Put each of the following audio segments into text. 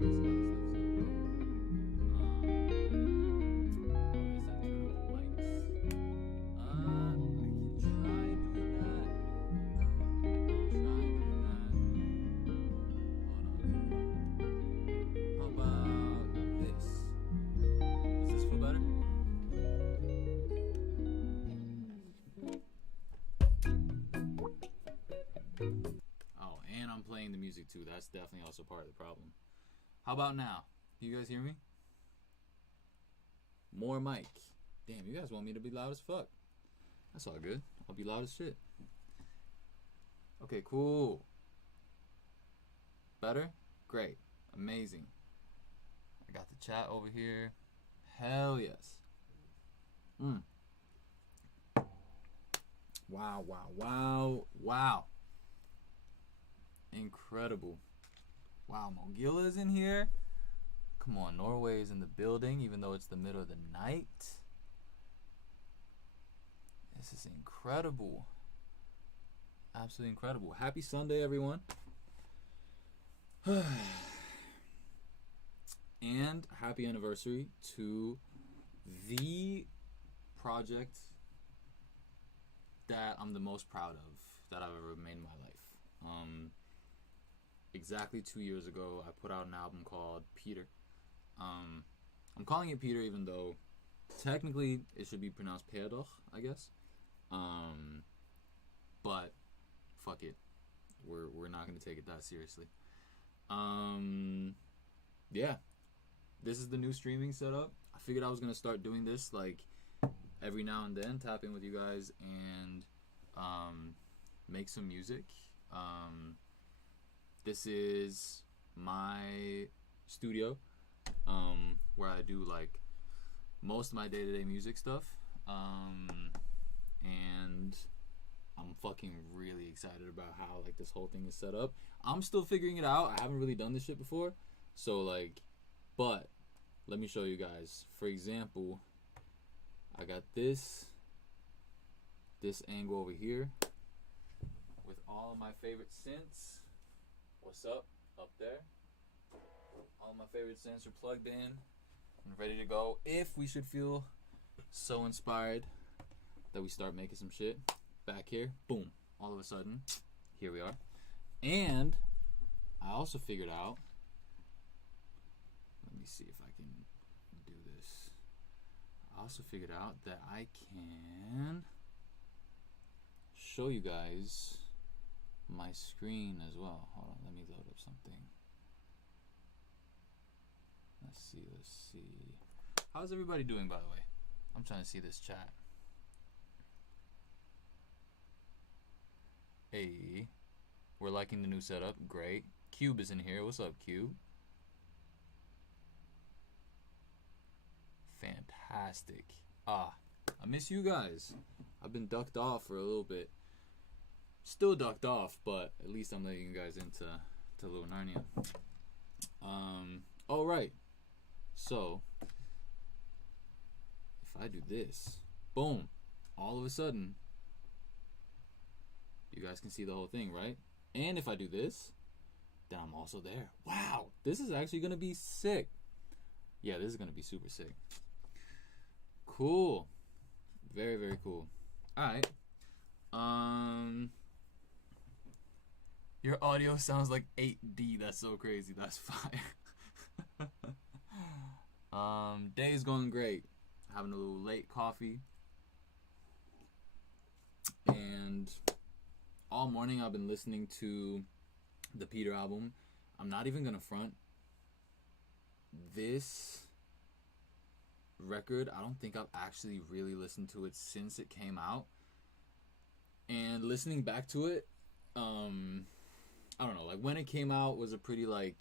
Oh, and I'm playing the music too. That's definitely also part of the problem. How about now? You guys hear me? More mic. Damn, you guys want me to be loud as fuck. That's all good. I'll be loud as shit. Okay, cool. Better? Great. Amazing. I got the chat over here. Hell yes. Wow, wow, wow, wow. Incredible. Wow, Mogila's in here. Come on, Norway is in the building, even though it's the middle of the night. This is incredible. Absolutely incredible. Happy Sunday, everyone. And happy anniversary to the project that I'm the most proud of that I've ever made in my life. Exactly 2 years ago, I put out an album called Peder. I'm calling it Peder even though technically it should be pronounced Peder, I guess. But fuck it. We're not gonna take it that seriously. Yeah. This is the new streaming setup. I figured I was gonna start doing this like every now and then, tap in with you guys and make some music. This is my studio where I do like most of my day-to-day music stuff, and I'm fucking really excited about how like this whole thing is set up. I'm still figuring it out. I haven't really done this shit before, so like, but let me show you guys. For example, I got this angle over here with all of my favorite synths. What's up there? All my favorite synths are plugged in and ready to go. If we should feel so inspired that we start making some shit back here, boom, all of a sudden, here we are. And I also figured out, let me see if I can do this. I also figured out that I can show you guys my screen as well. Hold on, let me load up something. Let's see. How's everybody doing, by the way? I'm trying to see this chat. Hey, we're liking the new setup. Great. Cube is in here. What's up, Cube? Fantastic. I miss you guys. I've been ducked off for a little bit. Still ducked off, but at least I'm letting you guys into little Narnia. All right. So if I do this, boom, all of a sudden, you guys can see the whole thing, right? And if I do this, then I'm also there. Wow, this is actually gonna be sick. Yeah, this is gonna be super sick. Cool. Very, very cool. All right. Your audio sounds like 8D. That's so crazy. That's fire. Day is going great. Having a little late coffee. And all morning I've been listening to the Peder album. I'm not even gonna front. This record, I don't think I've actually really listened to it since it came out. And listening back to it, I don't know, like when it came out was a pretty like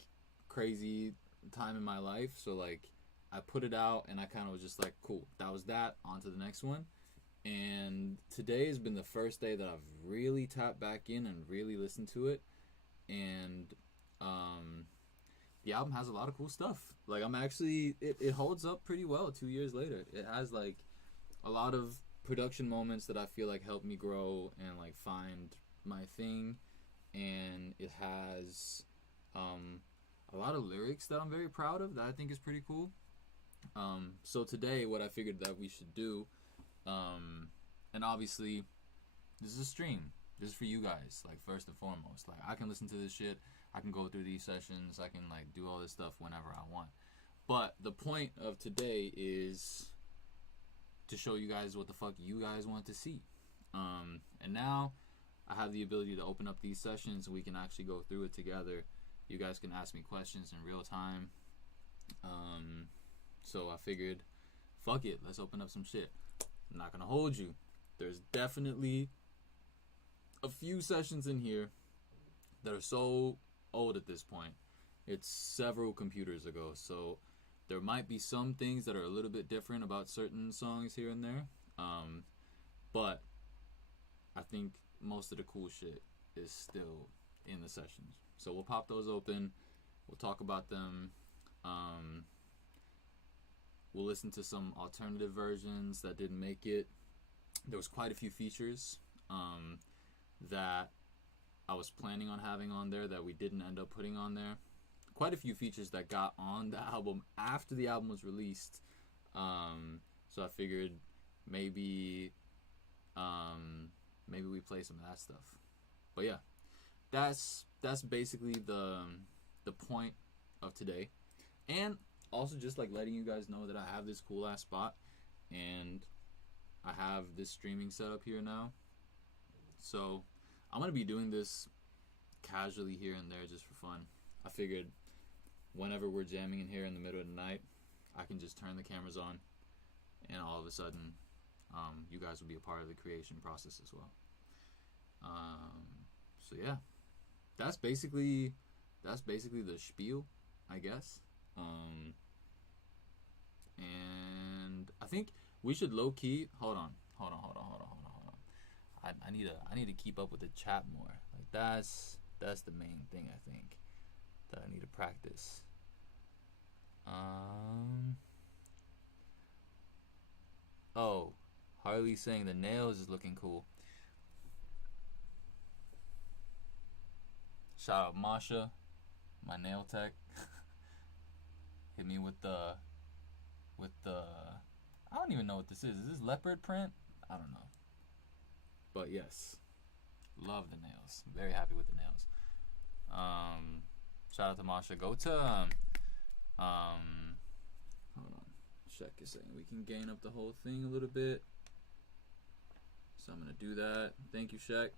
crazy time in my life. So like I put it out and I kind of was just like, cool, that was that, on to the next one. And today has been the first day that I've really tapped back in and really listened to it. And the album has a lot of cool stuff. Like I'm actually, it holds up pretty well 2 years later. It has like a lot of production moments that I feel like helped me grow and like find my thing. And it has a lot of lyrics that I'm very proud of that I think is pretty cool. So today, what I figured that we should do, and obviously, this is a stream. This is for you guys, like, first and foremost. Like, I can listen to this shit. I can go through these sessions. I can, like, do all this stuff whenever I want. But the point of today is to show you guys what the fuck you guys want to see. And now I have the ability to open up these sessions and we can actually go through it together. You guys can ask me questions in real time. So I figured, fuck it, let's open up some shit. I'm not gonna hold you. There's definitely a few sessions in here that are so old at this point. It's several computers ago, so there might be some things that are a little bit different about certain songs here and there. But I think most of the cool shit is still in the sessions. So we'll pop those open. We'll talk about them. We'll listen to some alternative versions that didn't make it. There was quite a few features that I was planning on having on there that we didn't end up putting on there. Quite a few features that got on the album after the album was released. So I figured maybe we play some of that stuff. But yeah, that's basically the point of today. And also just like letting you guys know that I have this cool ass spot and I have this streaming setup here now. So I'm gonna be doing this casually here and there just for fun. I figured whenever we're jamming in here in the middle of the night, I can just turn the cameras on and all of a sudden you guys will be a part of the creation process as well. So yeah, that's basically the spiel, I guess. And I think we should low key hold on. I need to keep up with the chat more. Like that's the main thing I think that I need to practice. Oh, Harley's saying the nails is looking cool. Shout out Masha, my nail tech. Hit me with the I don't even know what this is. Is this leopard print? I don't know. But yes, love the nails. Very happy with the nails. Shout out to Masha. Go to hold on. Shek is saying we can gain up the whole thing a little bit. So I'm gonna do that. Thank you, Shek.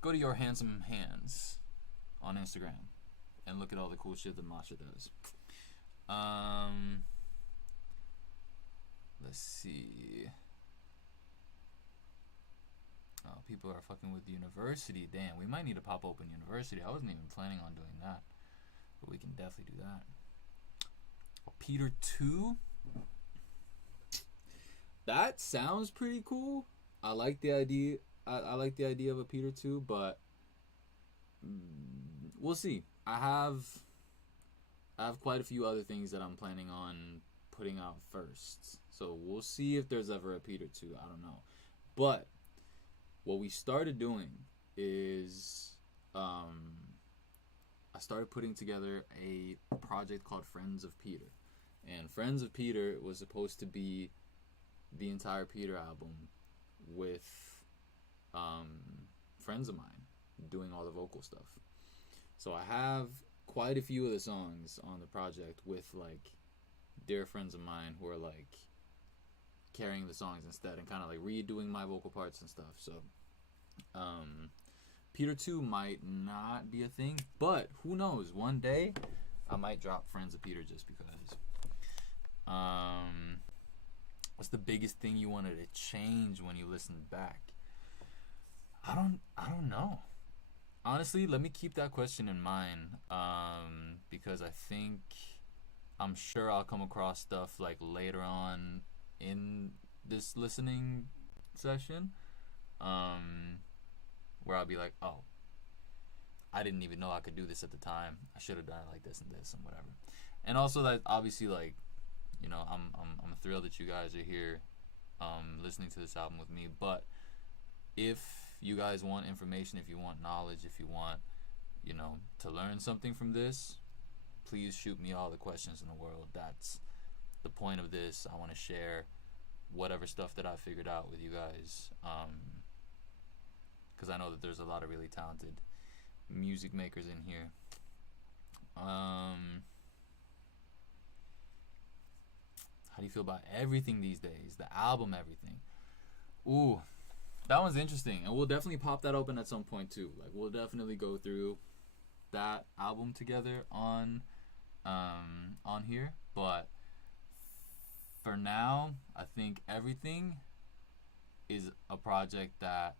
Go to Your Handsome Hands on Instagram and look at all the cool shit that Masha does. Let's see. Oh, people are fucking with university. Damn, we might need to pop open university. I wasn't even planning on doing that, but we can definitely do that. Oh, Peder 2. That sounds pretty cool. I like the idea. I like the idea of a Peder 2, but we'll see. I have quite a few other things that I'm planning on putting out first. So we'll see if there's ever a Peder 2. I don't know. But what we started doing is I started putting together a project called Friends of Peder. And Friends of Peder was supposed to be the entire Peder album with friends of mine doing all the vocal stuff. So I have quite a few of the songs on the project with like dear friends of mine who are like carrying the songs instead and kind of like redoing my vocal parts and stuff. So Peder 2 might not be a thing, but who knows, one day I might drop Friends of Peder just because. What's the biggest thing you wanted to change when you listened back? I don't know. Honestly, let me keep that question in mind, because I'm sure I'll come across stuff like later on in this listening session, where I'll be like, oh, I didn't even know I could do this at the time. I should have done it like this and this and whatever. And also that obviously, like, you know, I'm thrilled that you guys are here, listening to this album with me. But if you guys want information, if you want knowledge, if you want, to learn something from this, please shoot me all the questions in the world. That's the point of this. I want to share whatever stuff that I figured out with you guys, because I know that there's a lot of really talented music makers in here. How do you feel about everything these days? The album, everything. Ooh, that one's interesting, and we'll definitely pop that open at some point too. Like, we'll definitely go through that album together on here. But for now, I think everything is a project that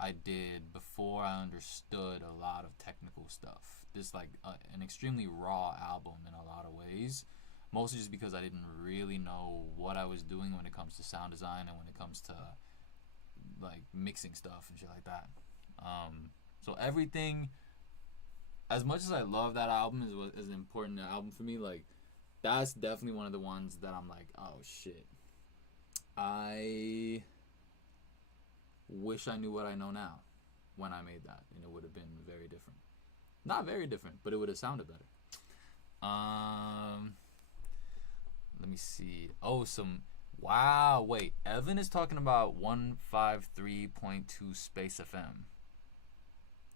I did before I understood a lot of technical stuff. This like an extremely raw album in a lot of ways, mostly just because I didn't really know what I was doing when it comes to sound design and when it comes to like mixing stuff and shit like that. So everything, as much as I love that album, is an important album for me. Like, that's definitely one of the ones that I'm like, oh shit, I wish I knew what I know now when I made that, and it would have been very different. Not very different, but it would have sounded better. Let me see. Oh, wow, wait. Evan is talking about 153.2 space FM.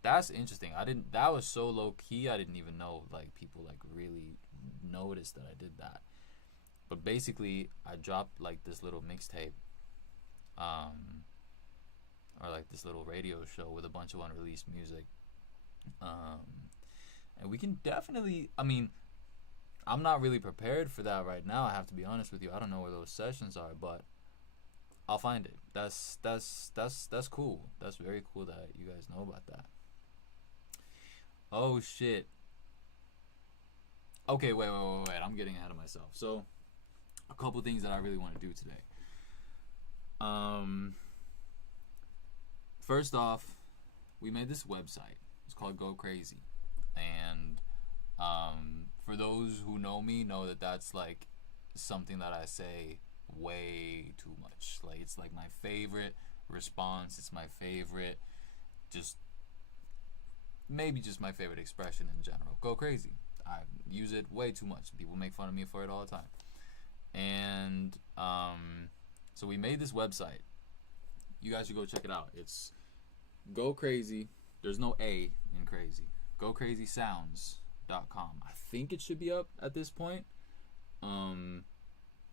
That's interesting. That was so low key. I didn't even know like people like really noticed that I did that. But basically, I dropped like this little mixtape, or like this little radio show with a bunch of unreleased music. And we can definitely, I mean, I'm not really prepared for that right now, I have to be honest with you. I don't know where those sessions are, but I'll find it. That's cool. That's very cool that you guys know about that. Oh shit. Okay, wait. I'm getting ahead of myself. So, a couple things that I really want to do today. First off, we made this website. It's called Go Crazy. And for those who know me, know that that's like something that I say way too much. Like, it's like my favorite response. It's my favorite, maybe just my favorite expression in general. Go crazy. I use it way too much. People make fun of me for it all the time. And so we made this website. You guys should go check it out. It's Go Crazy. There's no A in crazy. GoCrazySounds.com. I think it should be up at this point.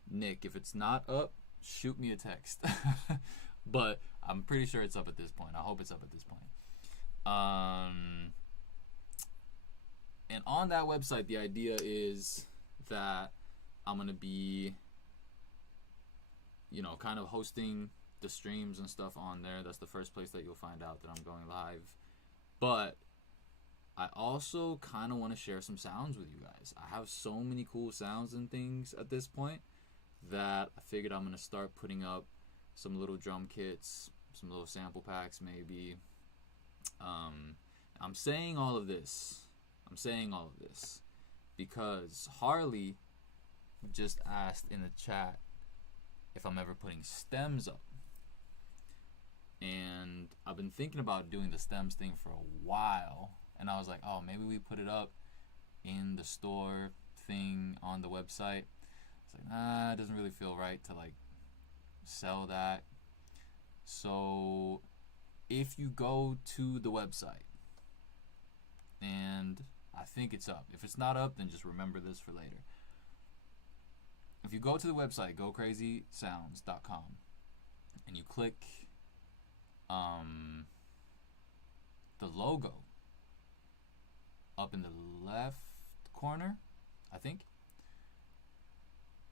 Nick, if it's not up, shoot me a text. But I'm pretty sure it's up at this point. I hope it's up at this point. And on that website, the idea is that I'm going to be, kind of hosting the streams and stuff on there. That's the first place that you'll find out that I'm going live. But I also kind of want to share some sounds with you guys. I have so many cool sounds and things at this point that I figured I'm going to start putting up some little drum kits, some little sample packs maybe. I'm saying all of this because Harley just asked in the chat if I'm ever putting stems up. And I've been thinking about doing the stems thing for a while. And I was like, oh, maybe we put it up in the store thing on the website. It's like, nah, it doesn't really feel right to like sell that. So if you go to the website, and I think it's up. If it's not up, then just remember this for later. If you go to the website, gocrazysounds.com, and you click the logo up in the left corner, I think.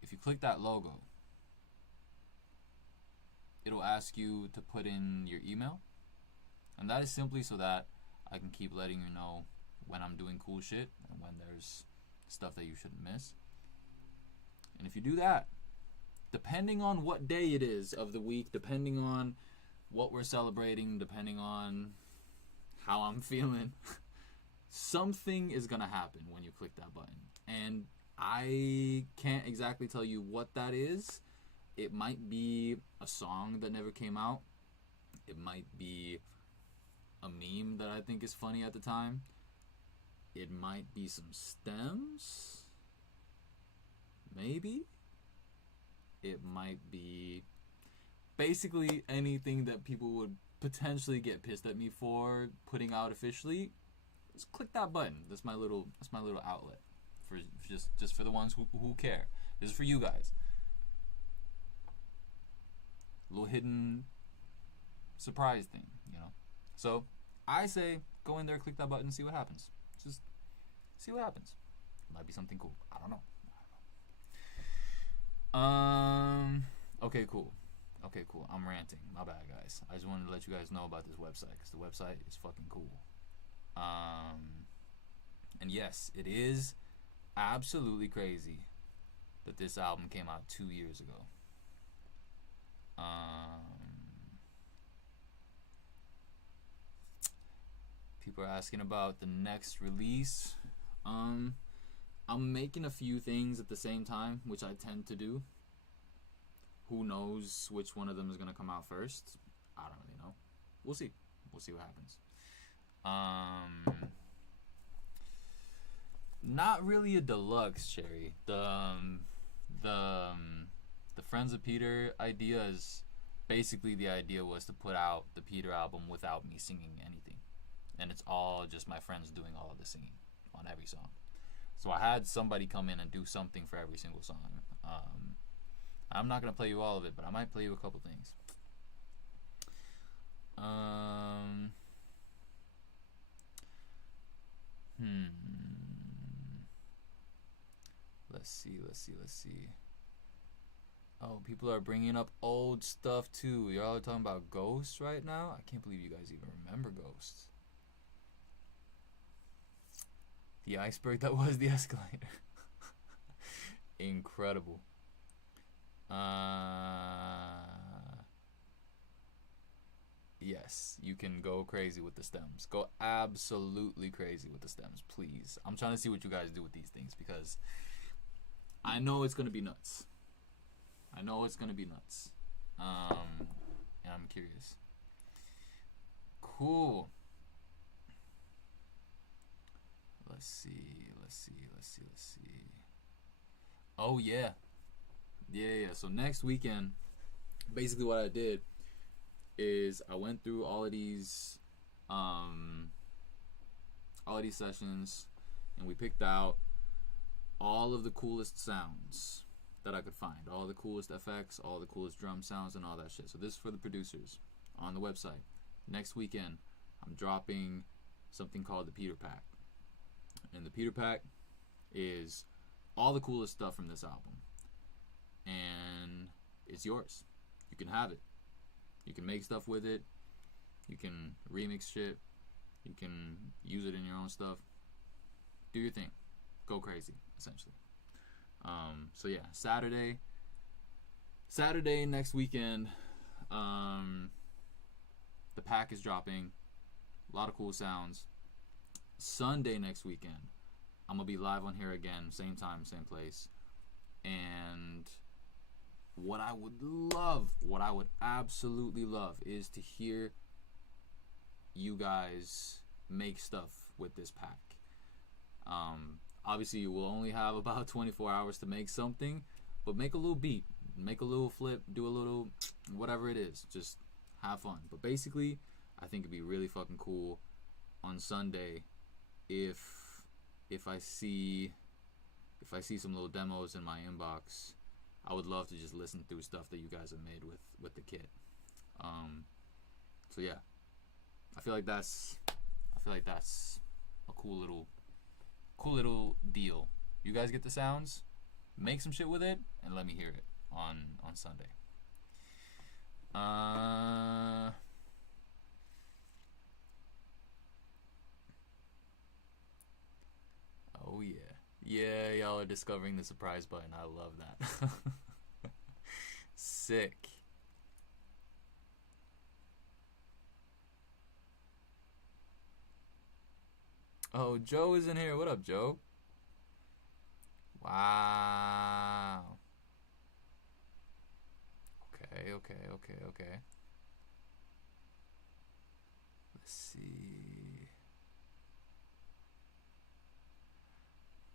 If you click that logo, it'll ask you to put in your email. And that is simply so that I can keep letting you know when I'm doing cool shit and when there's stuff that you shouldn't miss. And if you do that, depending on what day it is of the week, depending on what we're celebrating, depending on how I'm feeling, something is gonna happen when you click that button. And I can't exactly tell you what that is. It might be a song that never came out. It might be a meme that I think is funny at the time. It might be some stems. Maybe. It might be basically anything that people would potentially get pissed at me for putting out officially. Just click that button. That's my little outlet for just for the ones who care. This is for you guys. Little hidden surprise thing, you know. So I say go in there, click that button, see what happens. Just see what happens. It might be something cool. I don't know. Okay, cool. I'm ranting. My bad, guys. I just wanted to let you guys know about this website because the website is fucking cool. And yes, it is absolutely crazy that this album came out 2 years ago. People are asking about the next release. I'm making a few things at the same time, which I tend to do. Who knows which one of them is going to come out first? I don't really know. We'll see. We'll see what happens. Not really a deluxe, Cherry. The Friends of Peder idea is basically, the idea was to put out the Peder album without me singing anything. And it's all just my friends doing all of the singing on every song. So I had somebody come in and do something for every single song. I'm not going to play you all of it, but I might play you a couple things. Let's see. Oh, people are bringing up old stuff too. Y'all are talking about Ghosts right now? I can't believe you guys even remember Ghosts. The iceberg that was the escalator. Incredible. Yes, you can go crazy with the stems. Go absolutely crazy with the stems, please. I'm trying to see what you guys do with these things because I know it's going to be nuts. And I'm curious. Cool. Let's see. Oh, yeah. So next weekend, basically what I did is I went through all of these sessions, and we picked out all of the coolest sounds that I could find, all the coolest effects, all the coolest drum sounds, and all that shit. So this is for the producers on the website. Next weekend, I'm dropping something called the Peder Pack. And the Peder Pack is all the coolest stuff from this album. And it's yours. You can have it. You can make stuff with it. You can remix shit. You can use it in your own stuff. Do your thing. Go crazy, essentially. So yeah, Saturday next weekend, the pack is dropping. A lot of cool sounds. Sunday next weekend, I'm gonna be live on here again, same time, same place. And what I would absolutely love is to hear you guys make stuff with this pack. Obviously you will only have about 24 hours to make something, but make a little beat, make a little flip, do a little whatever it is, just have fun. But basically I think it'd be really fucking cool on Sunday if I see some little demos in my inbox. I would love to just listen through stuff that you guys have made with the kit. So yeah, I feel like that's a cool little deal. You guys get the sounds, make some shit with it, and let me hear it on Sunday. Oh yeah, y'all are discovering the surprise button. I love that. Sick. Oh, Joe is in here. What up, Joe? Wow. Okay. Let's see.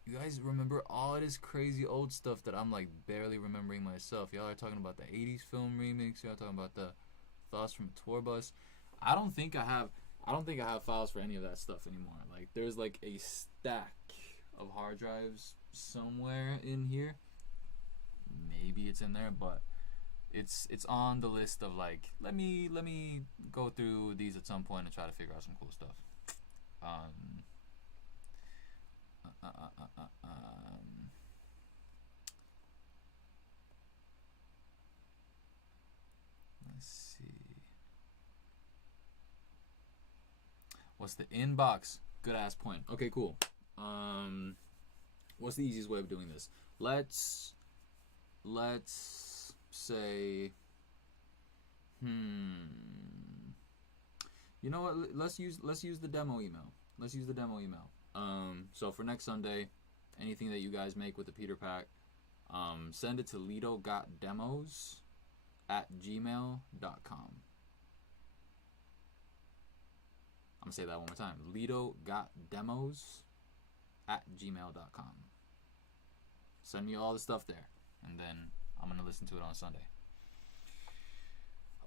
You guys remember all of this crazy old stuff that I'm like barely remembering myself. Y'all are talking about the 80s film remix. Y'all talking about the thoughts from a tour bus. I don't think I have files for any of that stuff anymore. Like there's like a stack of hard drives somewhere in here. Maybe it's in there, but it's on the list of like let me go through these at some point and try to figure out some cool stuff. Let's see. What's the inbox? Good ass point. Okay, cool. What's the easiest way of doing this? Let's say, you know what? Let's use the demo email. Let's use the demo email. So for next Sunday, anything that you guys make with the Peder Pack, send it to lidogotdemos@gmail.com. I'm gonna say that one more time. lidogotdemos@gmail.com. Send me all the stuff there, and then I'm gonna listen to it on Sunday.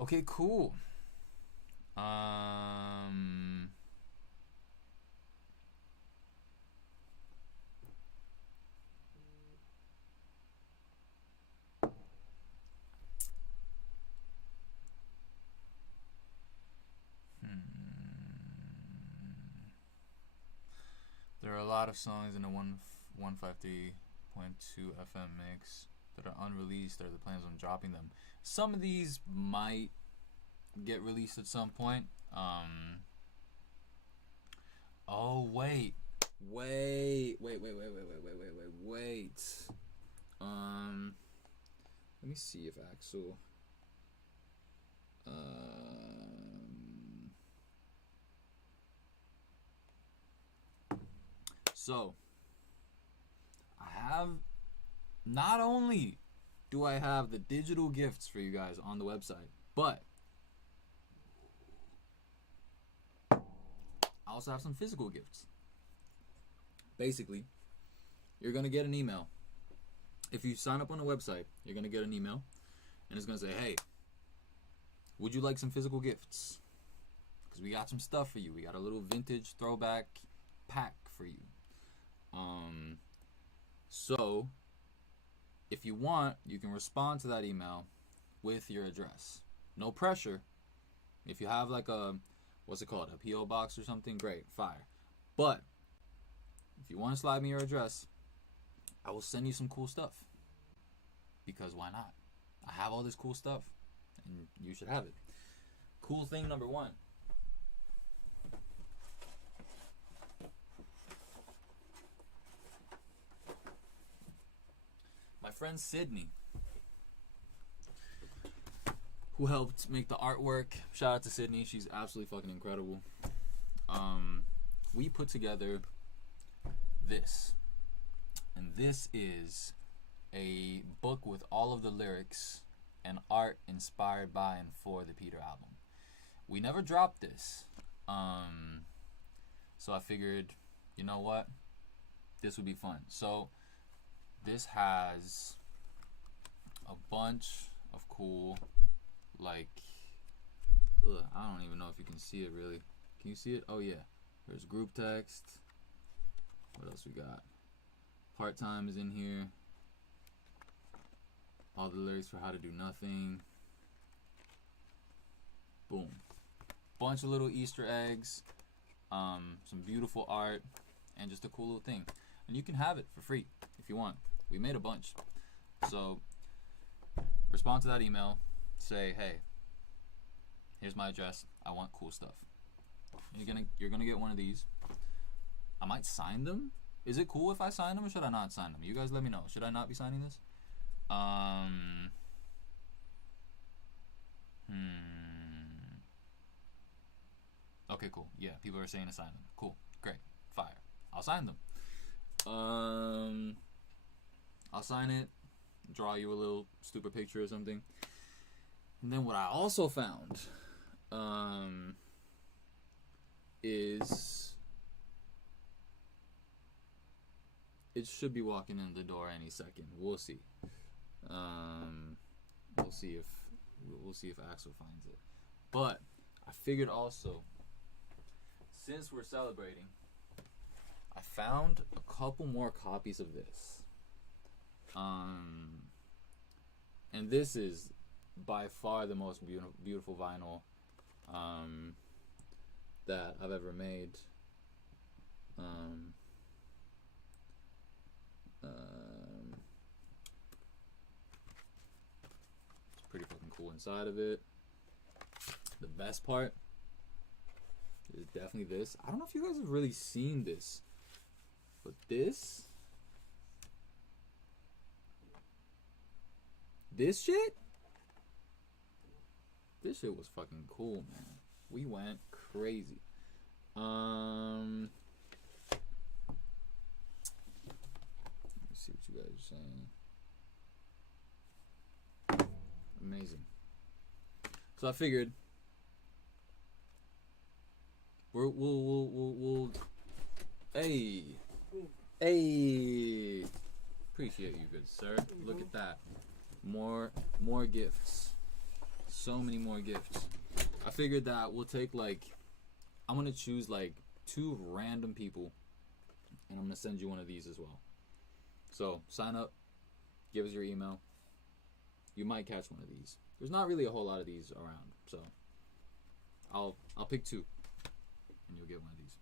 Okay, cool. There are a lot of songs in the 153.2 FM mix that are unreleased. Are the plans on dropping them? Some of these might get released at some point. Oh wait. Let me see if Axel. So, I have, not only do I have the digital gifts for you guys on the website, but I also have some physical gifts. Basically, you're going to get an email. If you sign up on the website, you're going to get an email, and it's going to say, hey, would you like some physical gifts? Because we got some stuff for you. We got a little vintage throwback pack for you. So if you want, you can respond to that email with your address. No pressure. If you have like a, what's it called, a P.O. box or something, great, fire. But if you want to slide me your address, I will send you some cool stuff. Because why not? I have all this cool stuff, and you should have it. Cool thing number one. My friend Sydney, who helped make the artwork. Shout out to Sydney. She's absolutely fucking incredible. We put together this. And this is a book with all of the lyrics and art inspired by and for the Peder album. We never dropped this. So I figured, you know what? This would be fun. So this has a bunch of cool, like, I don't even know if you can see it really. Can you see it? Oh yeah. There's group text. What else we got? Part-time is in here. All the lyrics for How to Do Nothing. Boom. Bunch of little Easter eggs. Some beautiful art. And just a cool little thing. And you can have it for free if you want. We made a bunch. So respond to that email. Say, hey, here's my address. I want cool stuff. You're gonna get one of these. I might sign them. Is it cool if I sign them or should I not sign them? You guys let me know. Should I not be signing this? Okay, cool. Yeah, people are saying to sign them. Cool. Great. Fire. I'll sign them. I'll sign it, draw you a little stupid picture or something. And then what I also found, is, it should be walking in the door any second. We'll see. We'll see if Axel finds it. But I figured also, since we're celebrating, I found a couple more copies of this. And this is by far the most beautiful vinyl that I've ever made. It's pretty fucking cool inside of it. The best part is definitely this. I don't know if you guys have really seen this, but this shit was fucking cool, man. We went crazy. Let me see what you guys are saying. Amazing. So I figured we'll hey, appreciate you, good sir. Look at that. More gifts. So many more gifts. I figured that we'll take, like, I'm gonna choose like 2 random people, and I'm gonna send you one of these as well. So sign up, give us your email. You might catch one of these. There's not really a whole lot of these around, so I'll pick 2, and you'll get one of these.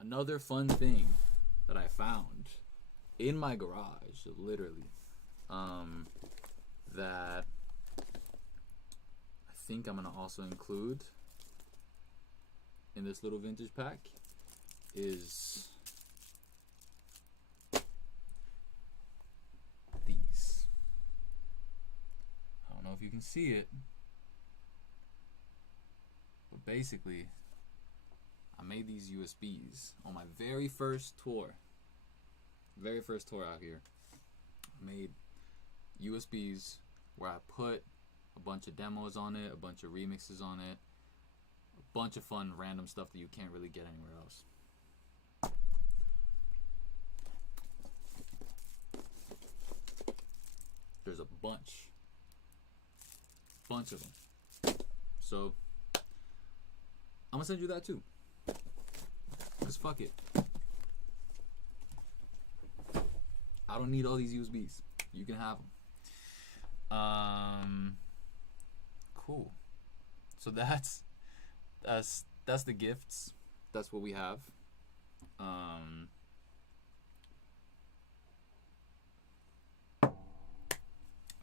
Another fun thing that I found in my garage, literally, that I think I'm gonna also include in this little vintage pack is these. I don't know if you can see it, but basically I made these USBs on my very first tour out here. I made USBs where I put a bunch of demos on it, a bunch of remixes on it, a bunch of fun random stuff that you can't really get anywhere else. There's a bunch of them. So I'm gonna send you that too, cause fuck it, I don't need all these USBs. You can have them. Cool. So that's the gifts. That's what we have. And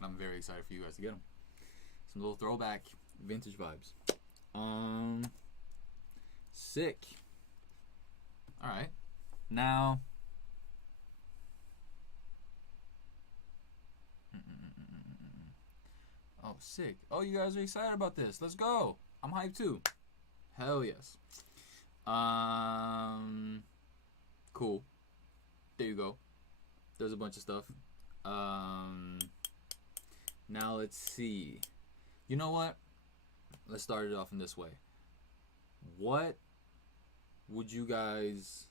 I'm very excited for you guys to get them. Some little throwback vintage vibes. Sick. All right. Now, oh, sick. Oh, you guys are excited about this. Let's go. I'm hyped too. Hell yes. Cool. There you go. There's a bunch of stuff. Now let's see. You know what? Let's start it off in this way. What would you guys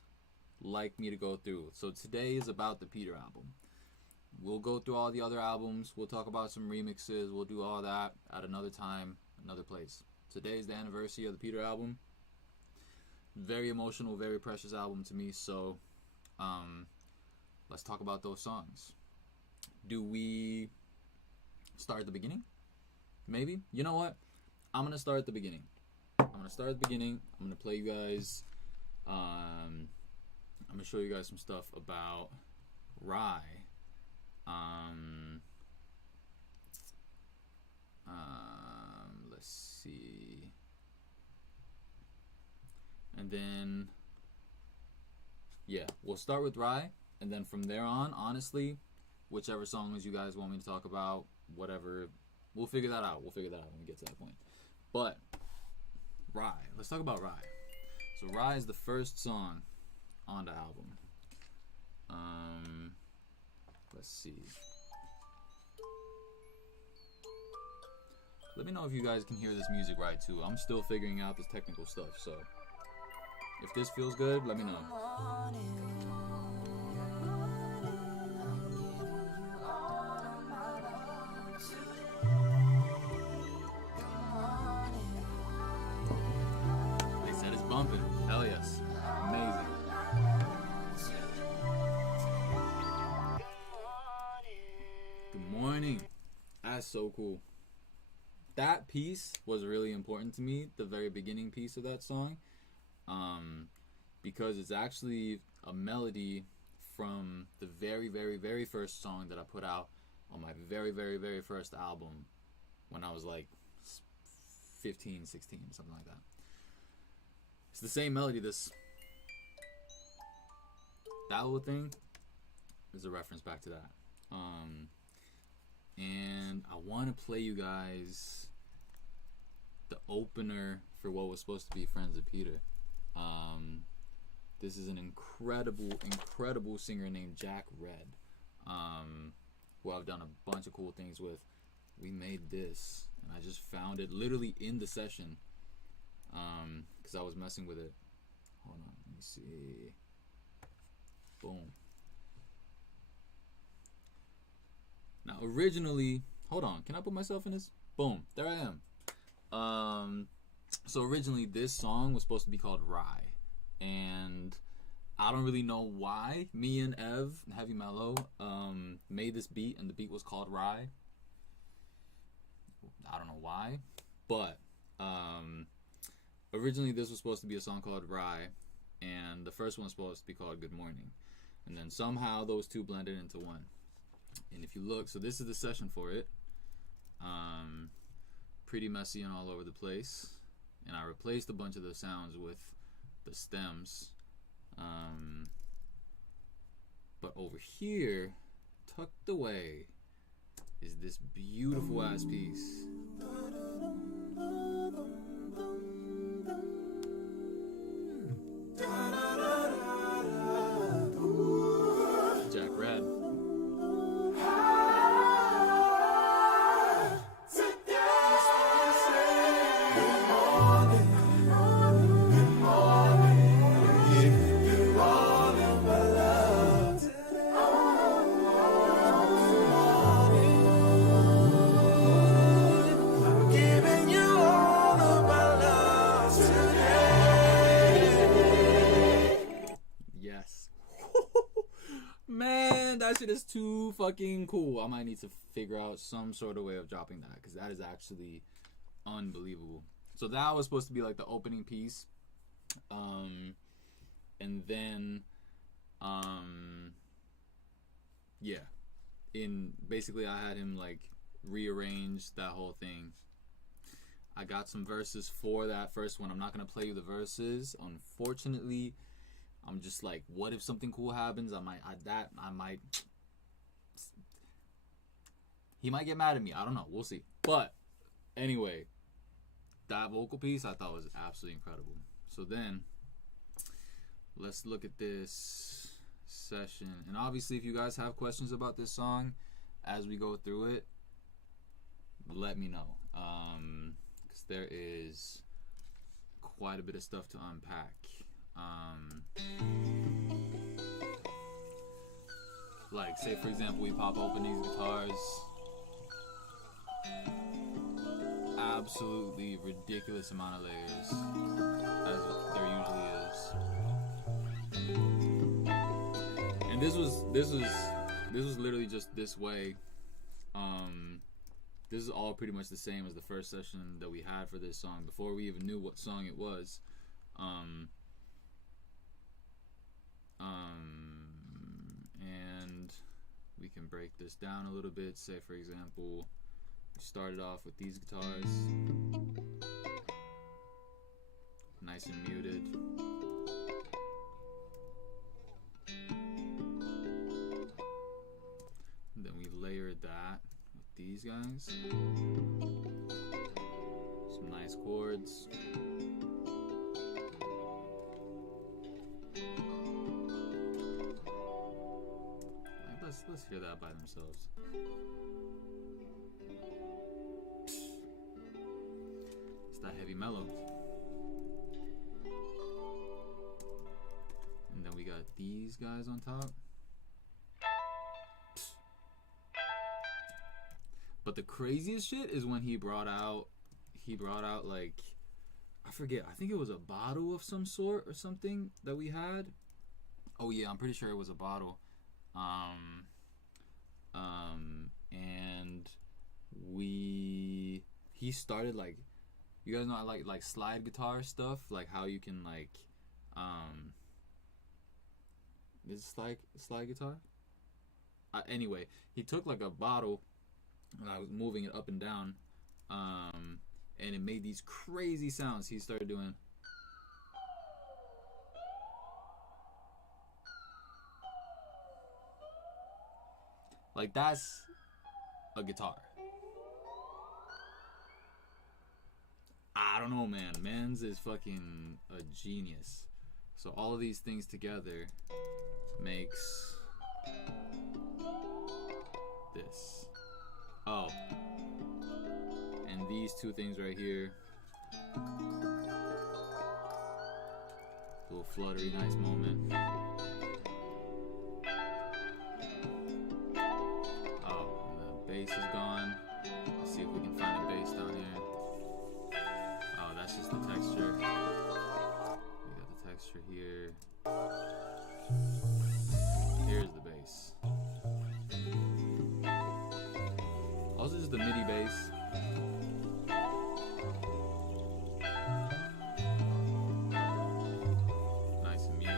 like me to go through? So today is about the Peder album. We'll go through all the other albums. We'll talk about some remixes. We'll do all that at another time, another place. Today is the anniversary of the Peder album. Very emotional, very precious album to me. So, let's talk about those songs. Do we start at the beginning? Maybe. You know what? I'm gonna start at the beginning. I'm gonna play you guys. I'm gonna show you guys some stuff about Rye. Let's see. And then, yeah, we'll start with Rye, and then from there on, honestly, whichever songs you guys want me to talk about, whatever, we'll figure that out. We'll figure that out when we get to that point. But Rye, let's talk about Rye. So Rye is the first song on the album. Let's see. Let me know if you guys can hear this music right too. I'm still figuring out this technical stuff, so if this feels good, let me know. They said it's bumping. Hell yes. Amazing. Good morning. That's so cool. That piece was really important to me, the very beginning piece of that song, because it's actually a melody from the very, very, very first song that I put out on my very, very, very first album when I was like 15, 16, something like that. It's the same melody. That little thing is a reference back to that. And I want to play you guys the opener for what was supposed to be Friends of Peder. This is an incredible singer named Jack Red, who I've done a bunch of cool things with. We made this, and I just found it literally in the session, because I was messing with it. Hold on, let me see. Boom. Now, originally, hold on, can I put myself in this? Boom, there I am. So originally, this song was supposed to be called Rye, and I don't really know why. Me and Ev, Heavy Mellow, made this beat, and the beat was called Rye. I don't know why, but originally this was supposed to be a song called Rye, and the first one was supposed to be called Good Morning, and then somehow those two blended into one. And if you look, so this is the session for it. Pretty messy and all over the place. And I replaced a bunch of the sounds with the stems. But over here, tucked away, is this beautiful ass piece. Jack Red. Man, that shit is too fucking cool. I might need to figure out some sort of way of dropping that, because that is actually unbelievable. So that was supposed to be like the opening piece. And then yeah. Basically I had him like rearrange that whole thing. I got some verses for that first one. I'm not gonna play you the verses, unfortunately. I'm just like, what if something cool happens? He might get mad at me. I don't know. We'll see. But anyway, that vocal piece I thought was absolutely incredible. So then, let's look at this session. And obviously, if you guys have questions about this song as we go through it, let me know. Because there is quite a bit of stuff to unpack. Like, say for example, we pop open these guitars. Absolutely ridiculous amount of layers, as there usually is. And this was literally just this way. This is all pretty much the same as the first session that we had for this song before we even knew what song it was. And we can break this down a little bit. Say for example, we started off with these guitars, nice and muted. And then we layered that with these guys, some nice chords. Let's hear that by themselves. that heavy mellow. And then we got these guys on top. But the craziest shit is when he brought out like, I forget, I think it was a bottle of some sort or something that we had. Oh yeah, I'm pretty sure it was a bottle. And he started like, you guys know I like slide guitar stuff, like how you can like, is it slide guitar? Anyway, he took like a bottle and I was moving it up and down, and it made these crazy sounds. He started doing. Like, that's a guitar. I don't know, man. Man's is fucking a genius. So all of these things together makes this. Oh. And these two things right here. Little fluttery, nice moment. Bass is gone. Let's see if we can find a bass down here. Oh, that's just the texture. We got the texture here. Here's the bass. Also just the MIDI bass. Nice and muted.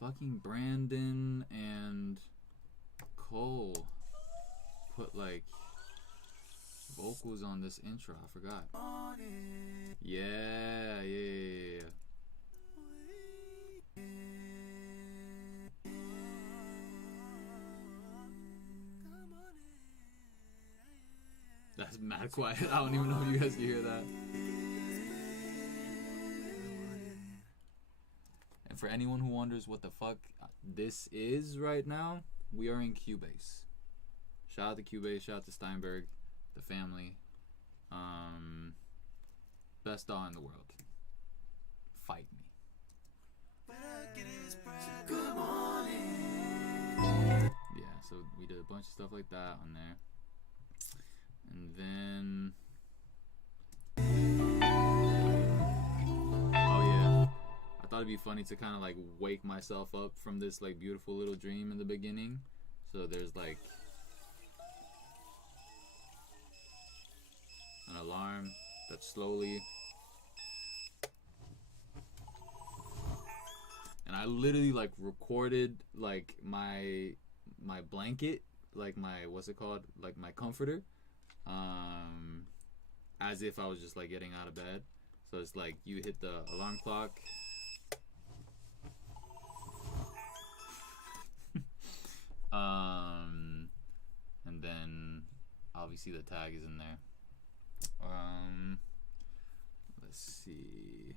Fucking Brandon and Cole put like vocals on this intro. I forgot. Yeah. That's mad quiet. I don't even know if you guys can hear that. For anyone who wonders what the fuck this is right now, we are in Cubase. Shout out to Cubase, shout out to Steinberg, the family. Best DAW in the world. Fight me. Yeah, so we did a bunch of stuff like that on there. And then I thought it'd be funny to kind of like wake myself up from this like beautiful little dream in the beginning. So there's like an alarm that slowly, and I literally like recorded like my blanket, like my, what's it called, like my comforter, as if I was just like getting out of bed. So it's like you hit the alarm clock. And then obviously the tag is in there. Let's see.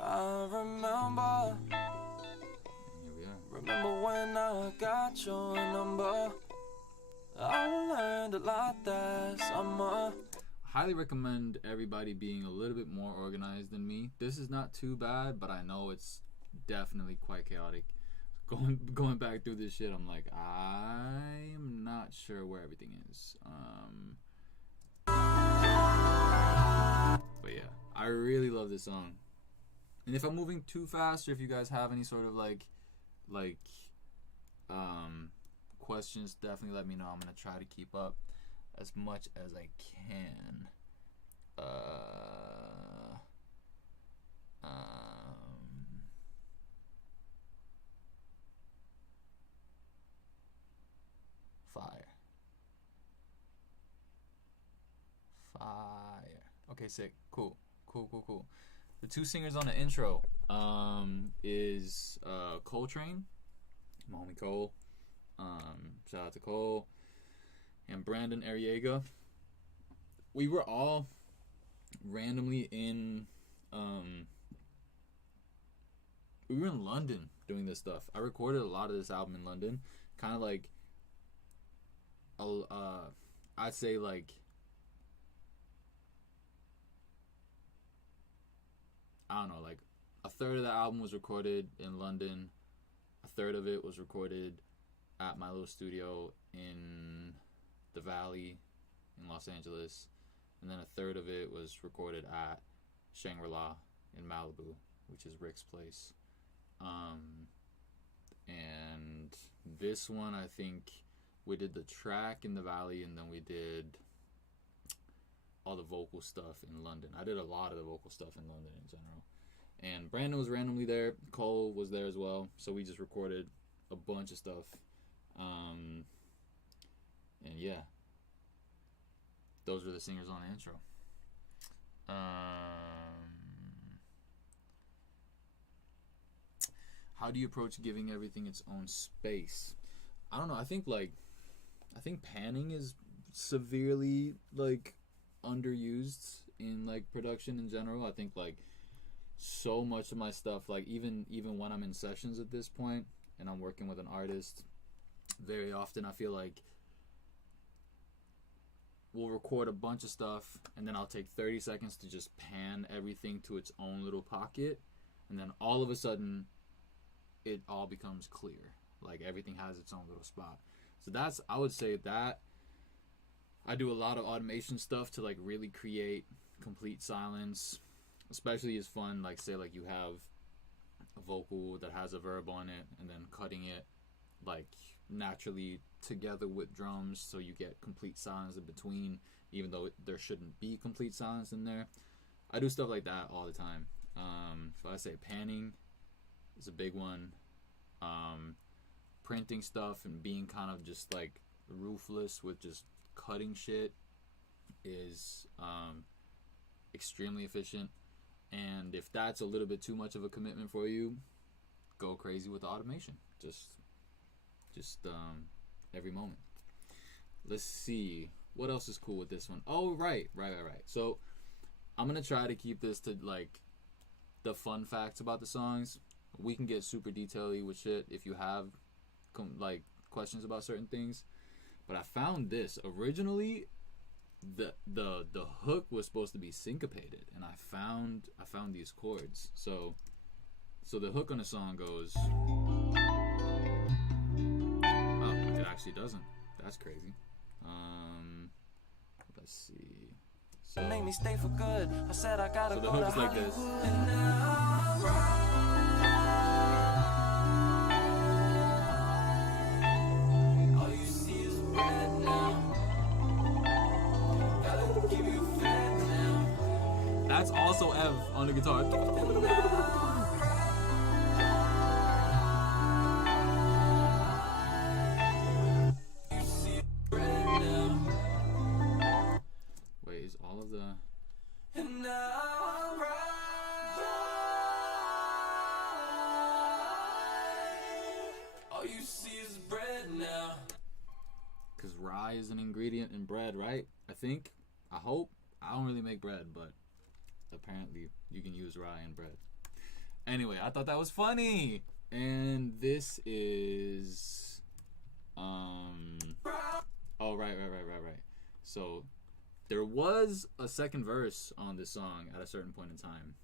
I remember. Here we are. Remember when I got your number? I learned a lot that summer. Highly recommend everybody being a little bit more organized than me. This is not too bad, but I know it's definitely quite chaotic. Going back through this shit, I'm like, I'm not sure where everything is. But yeah, I really love this song. And if I'm moving too fast, or if you guys have any sort of like questions, definitely let me know. I'm gonna try to keep up as much as I can. Fire. Okay, sick. Cool. The two singers on the intro is Coltrane, my homie Cole. Shout out to Cole. And Brandon Arriaga. we were all randomly in we were in London doing this stuff. I recorded a lot of this album in London, kind of like I'd say like I don't know, like a third of the album was recorded in London, a third of it was recorded at my little studio in the Valley in Los Angeles, and then a third of it was recorded at Shangri-La in Malibu, which is Rick's place. And this one, I think we did the track in the Valley, and then we did all the vocal stuff in London. I did a lot of the vocal stuff in London in general. And Brandon was randomly there. Cole was there as well. So we just recorded a bunch of stuff. And yeah. Those were the singers on the intro. How do you approach giving everything its own space? I don't know. I think panning is severely like underused in like production in general. I think like so much of my stuff, like even when I'm in sessions at this point and I'm working with an artist, very often I feel like we'll record a bunch of stuff and then I'll take 30 seconds to just pan everything to its own little pocket, and then all of a sudden it all becomes clear. Like everything has its own little spot. So that's, I would say that I do a lot of automation stuff to like really create complete silence. Especially is fun, like say like you have a vocal that has a verb on it and then cutting it like naturally together with drums so you get complete silence in between, even though there shouldn't be complete silence in there. I do stuff like that all the time. So I say panning is a big one. Printing stuff and being kind of just like ruthless with just cutting shit is extremely efficient. And if that's a little bit too much of a commitment for you, go crazy with the automation. Just every moment. Let's see. What else is cool with this one? Oh, right. So I'm going to try to keep this to like the fun facts about the songs. We can get super detail-y with shit if you have like questions about certain things. But I found this. Originally, the hook was supposed to be syncopated, and I found these chords. So the hook on the song goes. Oh, it actually doesn't. That's crazy. Let's see. So Make me stay for good. I said I gotta the go hook to is like this. And now I'm right. All you see is red now. Gotta give you fed now. That's also Ev on the guitar. You see red now. Wait, is all of the... And now I'm right. All you see is bread now. Because rye is an ingredient in bread, right? I think. I hope. I don't really make bread, but apparently you can use rye in bread. Anyway, I thought that was funny. And this is... Oh, right. So there was a second verse on this song at a certain point in time.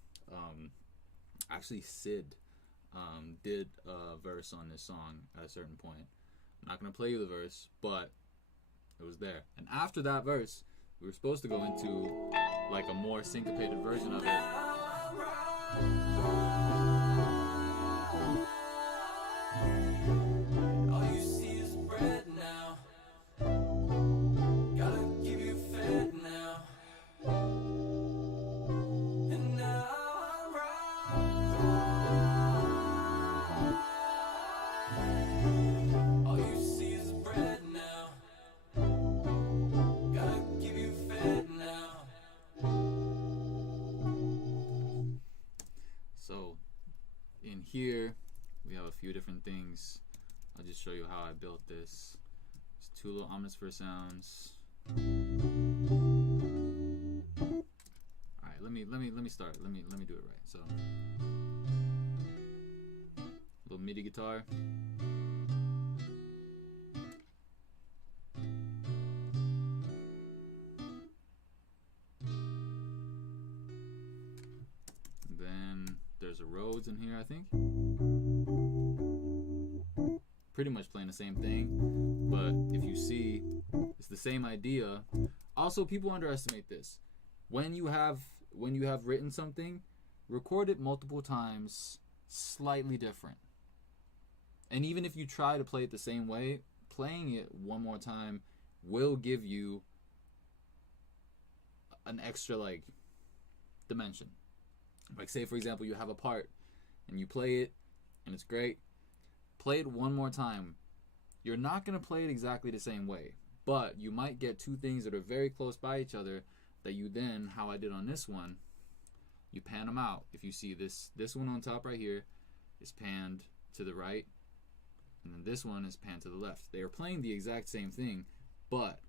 Actually, Sid did a verse on this song at a certain point. I'm not going to play you the verse, but it was there. And after that verse, we were supposed to go into like a more syncopated version of it. All you see is bread now. Gotta give you fed now. And now I'm right. All you see is bread now. Gotta give you fed now. So in here, we have a few different things. I'll just show you how I built this. It's two little omnisphere sounds. Let me start. Let me do it right. So, little MIDI guitar. Then there's a Rhodes in here, I think. Pretty much playing the same thing, but if you see, it's the same idea. Also, people underestimate this. When you have written something, record it multiple times, slightly different. And even if you try to play it the same way, playing it one more time will give you an extra like dimension. Like, say for example, you have a part and you play it and it's great. Play it one more time. You're not going to play it exactly the same way, but you might get two things that are very close by each other that you then, how I did on this one, you pan them out. If you see this one on top right here is panned to the right, and then this one is panned to the left. They are playing the exact same thing, but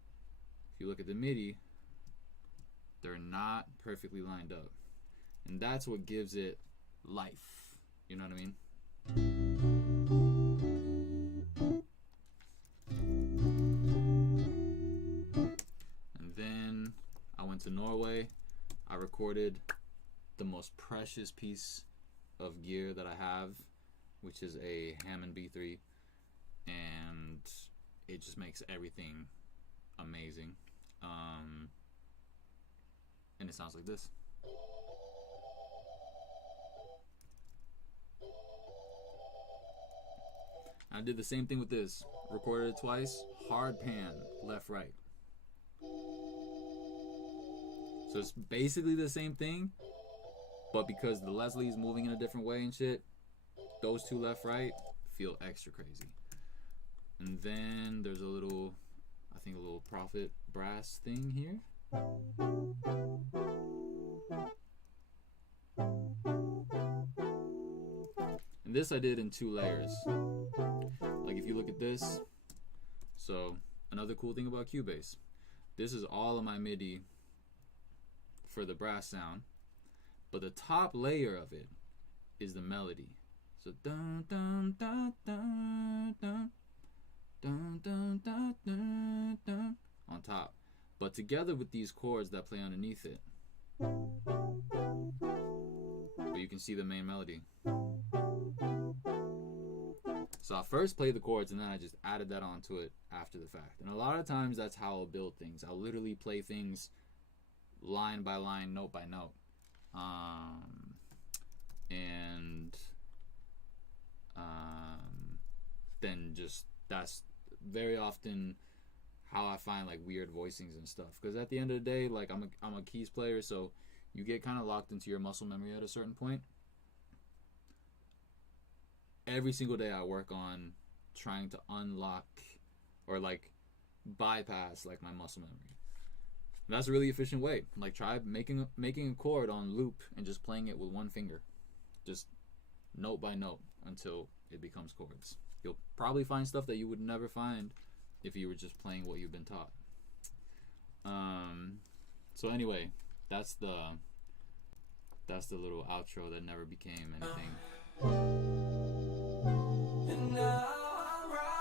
if you look at the MIDI, they're not perfectly lined up. And that's what gives it life. You know what I mean? And then I went to Norway. I recorded the most precious piece of gear that I have, which is a Hammond B3, and it just makes everything amazing. And it sounds like this. I did the same thing with this. Recorded it twice. Hard pan, left, right. So it's basically the same thing, but because the Leslie's moving in a different way and shit, those two left, right feel extra crazy. And then there's a little, I think a little Prophet brass thing here. And this I did in 2 layers. Like if you look at this, so another cool thing about Cubase, this is all of my MIDI for the brass sound, but the top layer of it is the melody. So dun dun dun dun dun dun dun dun dun dun on top, but together with these chords that play underneath it. But you can see the main melody. So I first played the chords and then I just added that onto it after the fact. And a lot of times that's how I'll build things. I'll literally play things line by line, note by note. Then just, that's very often how I find like weird voicings and stuff. Because at the end of the day, like I'm a keys player, so you get kind of locked into your muscle memory at a certain point. Every single day I work on trying to unlock or like bypass like my muscle memory. And that's a really efficient way. Like try making a chord on loop and just playing it with one finger, just note by note until it becomes chords. You'll probably find stuff that you would never find if you were just playing what you've been taught. So anyway, that's the little outro that never became anything. And now I ride.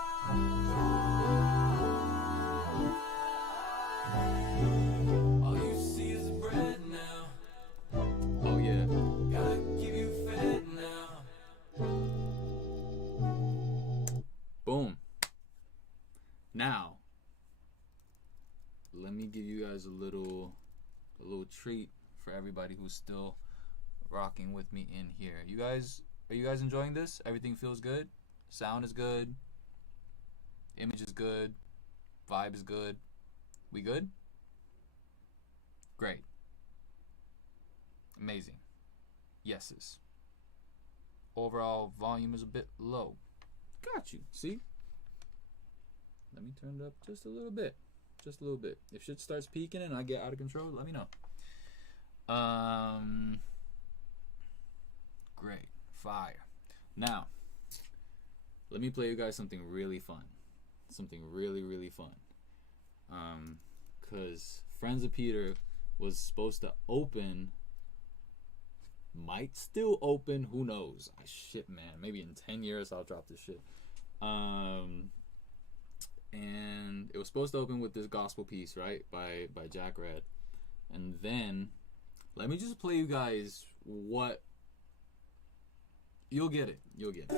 All you see is bread now. Oh yeah. Gotta keep you fed now. Boom. Now, let me give you guys a little treat for everybody who's still rocking with me in here. Are you guys enjoying this? Everything feels good? Sound is good. Image is good. Vibe is good. We good? Great. Amazing. Yeses. Overall volume is a bit low. Got you. See? Let me turn it up just a little bit. Just a little bit. If shit starts peaking and I get out of control, let me know. Great. Fire. Now, let me play you guys something really fun. Something really, really fun. Because Friends of Peder was supposed to open might still open. Who knows? Shit, man. Maybe in 10 years I'll drop this shit. And it was supposed to open with this gospel piece, right, by Jack Red. And then let me just play you guys what you'll get it. You'll get it.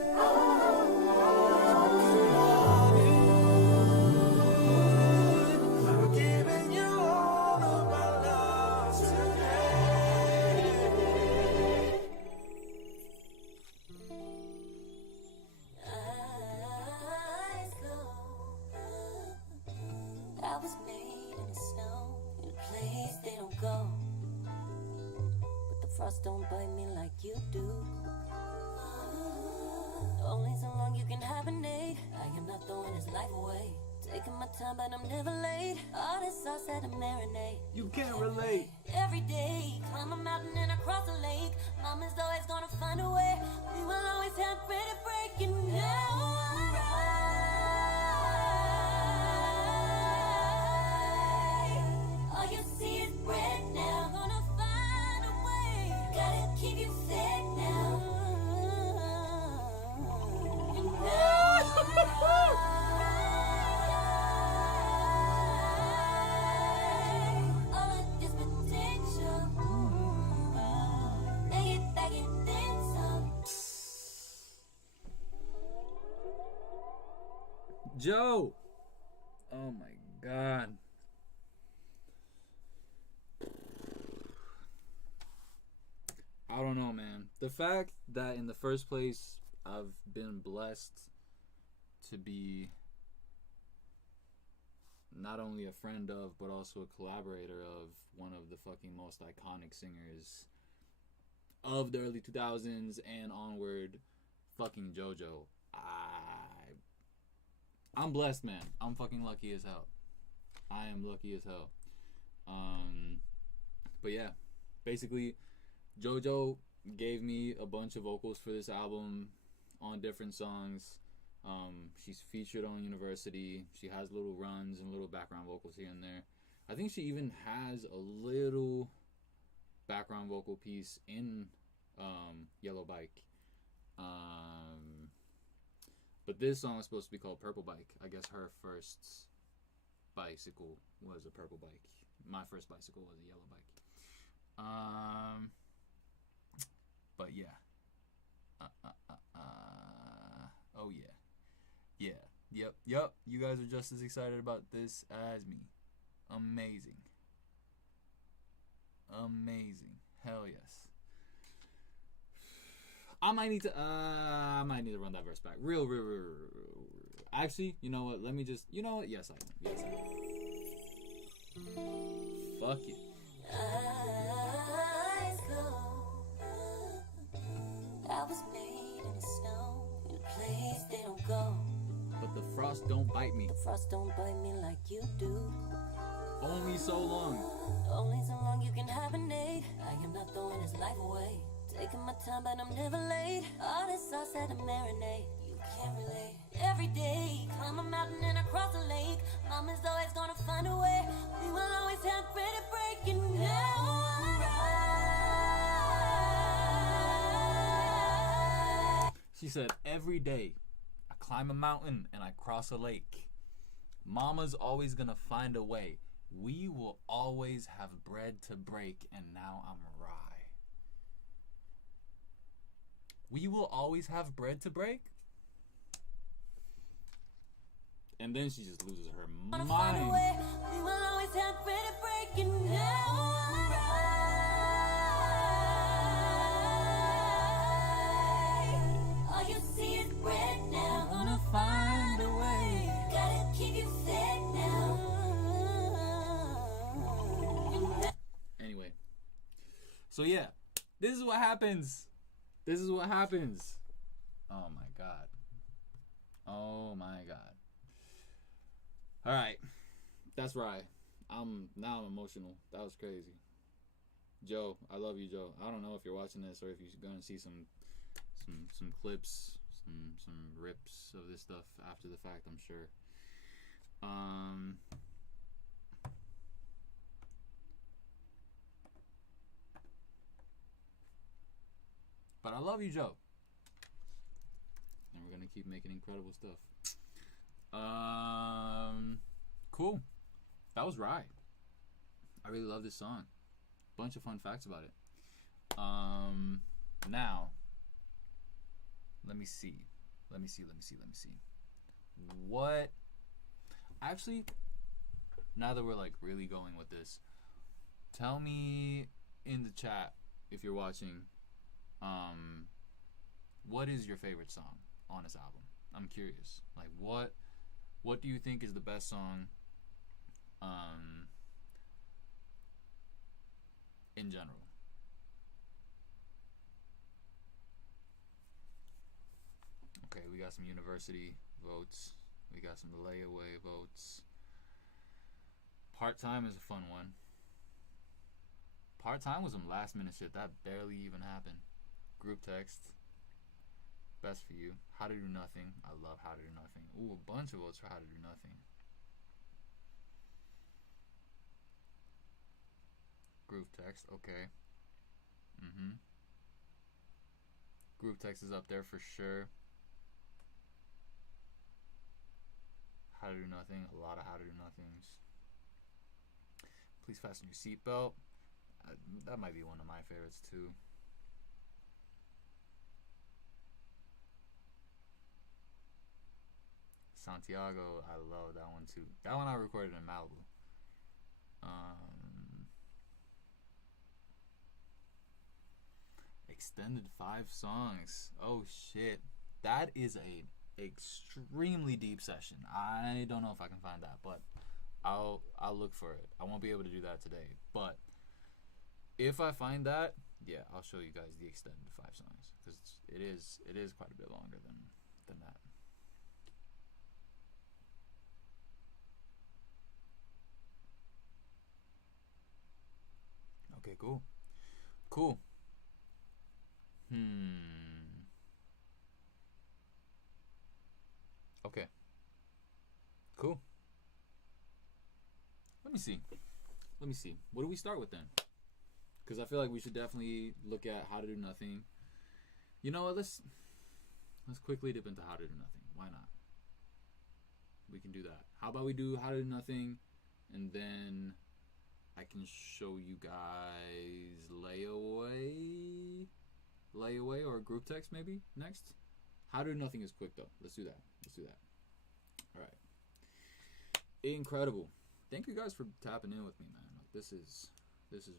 Frost don't bite me like you do. Only so long you can hibernate. I am not throwing his life away. Taking my time, but I'm never late. All this sauce had to marinate. You can't relate. Every day, climb a mountain and across a lake. Mama's always gonna find a way. We will always have pretty breaking now. All you see is bread now. Gonna find a way. Gotta keep you fed now. All of this potential. Make it back and then some. Joe. Oh my god. I don't know, man. The fact that in the first place I've been blessed to be not only a friend of, but also a collaborator of one of the fucking most iconic singers of the early 2000s and onward, fucking JoJo. I'm blessed, man. I'm fucking lucky as hell. I am lucky as hell. But yeah, basically, JoJo gave me a bunch of vocals for this album on different songs. She's featured on University. She has little runs and little background vocals here and there. I think she even has a little background vocal piece in Yellow Bike. But this song is supposed to be called Purple Bike. I guess her first bicycle was a purple bike. My first bicycle was a yellow bike. But yeah. Oh yeah. Yeah. Yep. You guys are just as excited about this as me. Amazing. Hell yes. I might need to run that verse back. Real. Actually, you know what? Let me just. You know what? Yes, I am. Fuck it. Eyes closed. I was made in the snow, in a place they don't go. But the frost don't bite me. The frost don't bite me like you do. Only so long. Only so long you can hibernate. I am not throwing his life away. Taking my time, but I'm never late. All this sauce had to marinate. You can't relate. Every day, climb a mountain and across a lake. Mama's always gonna find a way. We will always have pretty breaking now. She said, every day, I climb a mountain and I cross a lake. Mama's always gonna find a way. We will always have bread to break, and now I'm rye. We will always have bread to break? And then she just loses her mind. We will always have pretty breaking now. All you see is bread now. Gonna find a way. Gotta keep you fed now. Anyway. So yeah. This is what happens. Oh my god. Alright. That's right. I'm emotional. That was crazy. Joe, I love you, Joe. I don't know if you're watching this or if you're gonna see some clips, some rips of this stuff after the fact, I'm sure. But I love you, Joe. And we're gonna keep making incredible stuff. Cool. That was Rye. I really love this song. Bunch of fun facts about it. Now, let me see. What? Actually, now that we're like really going with this, tell me in the chat if you're watching, what is your favorite song on this album? I'm curious. Like, what do you think is the best song, in general? Okay, we got some university votes. We got some layaway votes. Part-time is a fun one. Part-time was some last-minute shit. That barely even happened. Group text. Best for you. How to do nothing. I love how to do nothing. Ooh, a bunch of votes for how to do nothing. Group text. Okay. Group text is up there for sure. How to do nothing. A lot of how to do nothings. Please fasten your seatbelt. That might be one of my favorites too. Santiago, I love that one too. That one I recorded in Malibu. Extended 5 songs. Oh shit. That is a extremely deep session. I don't know if I can find that, but I'll look for it. I won't be able to do that today, but if I find that, yeah, I'll show you guys the extended 5 songs, because it is quite a bit longer than that. Okay, cool. Okay. Cool. Let me see. What do we start with then? Because I feel like we should definitely look at how to do nothing. You know what? Let's quickly dip into how to do nothing. Why not? We can do that. How about we do how to do nothing, and then I can show you guys layaway or group text maybe next. How to do nothing is quick though. Let's do that. All right. Incredible. Thank you guys for tapping in with me, man. Like, this is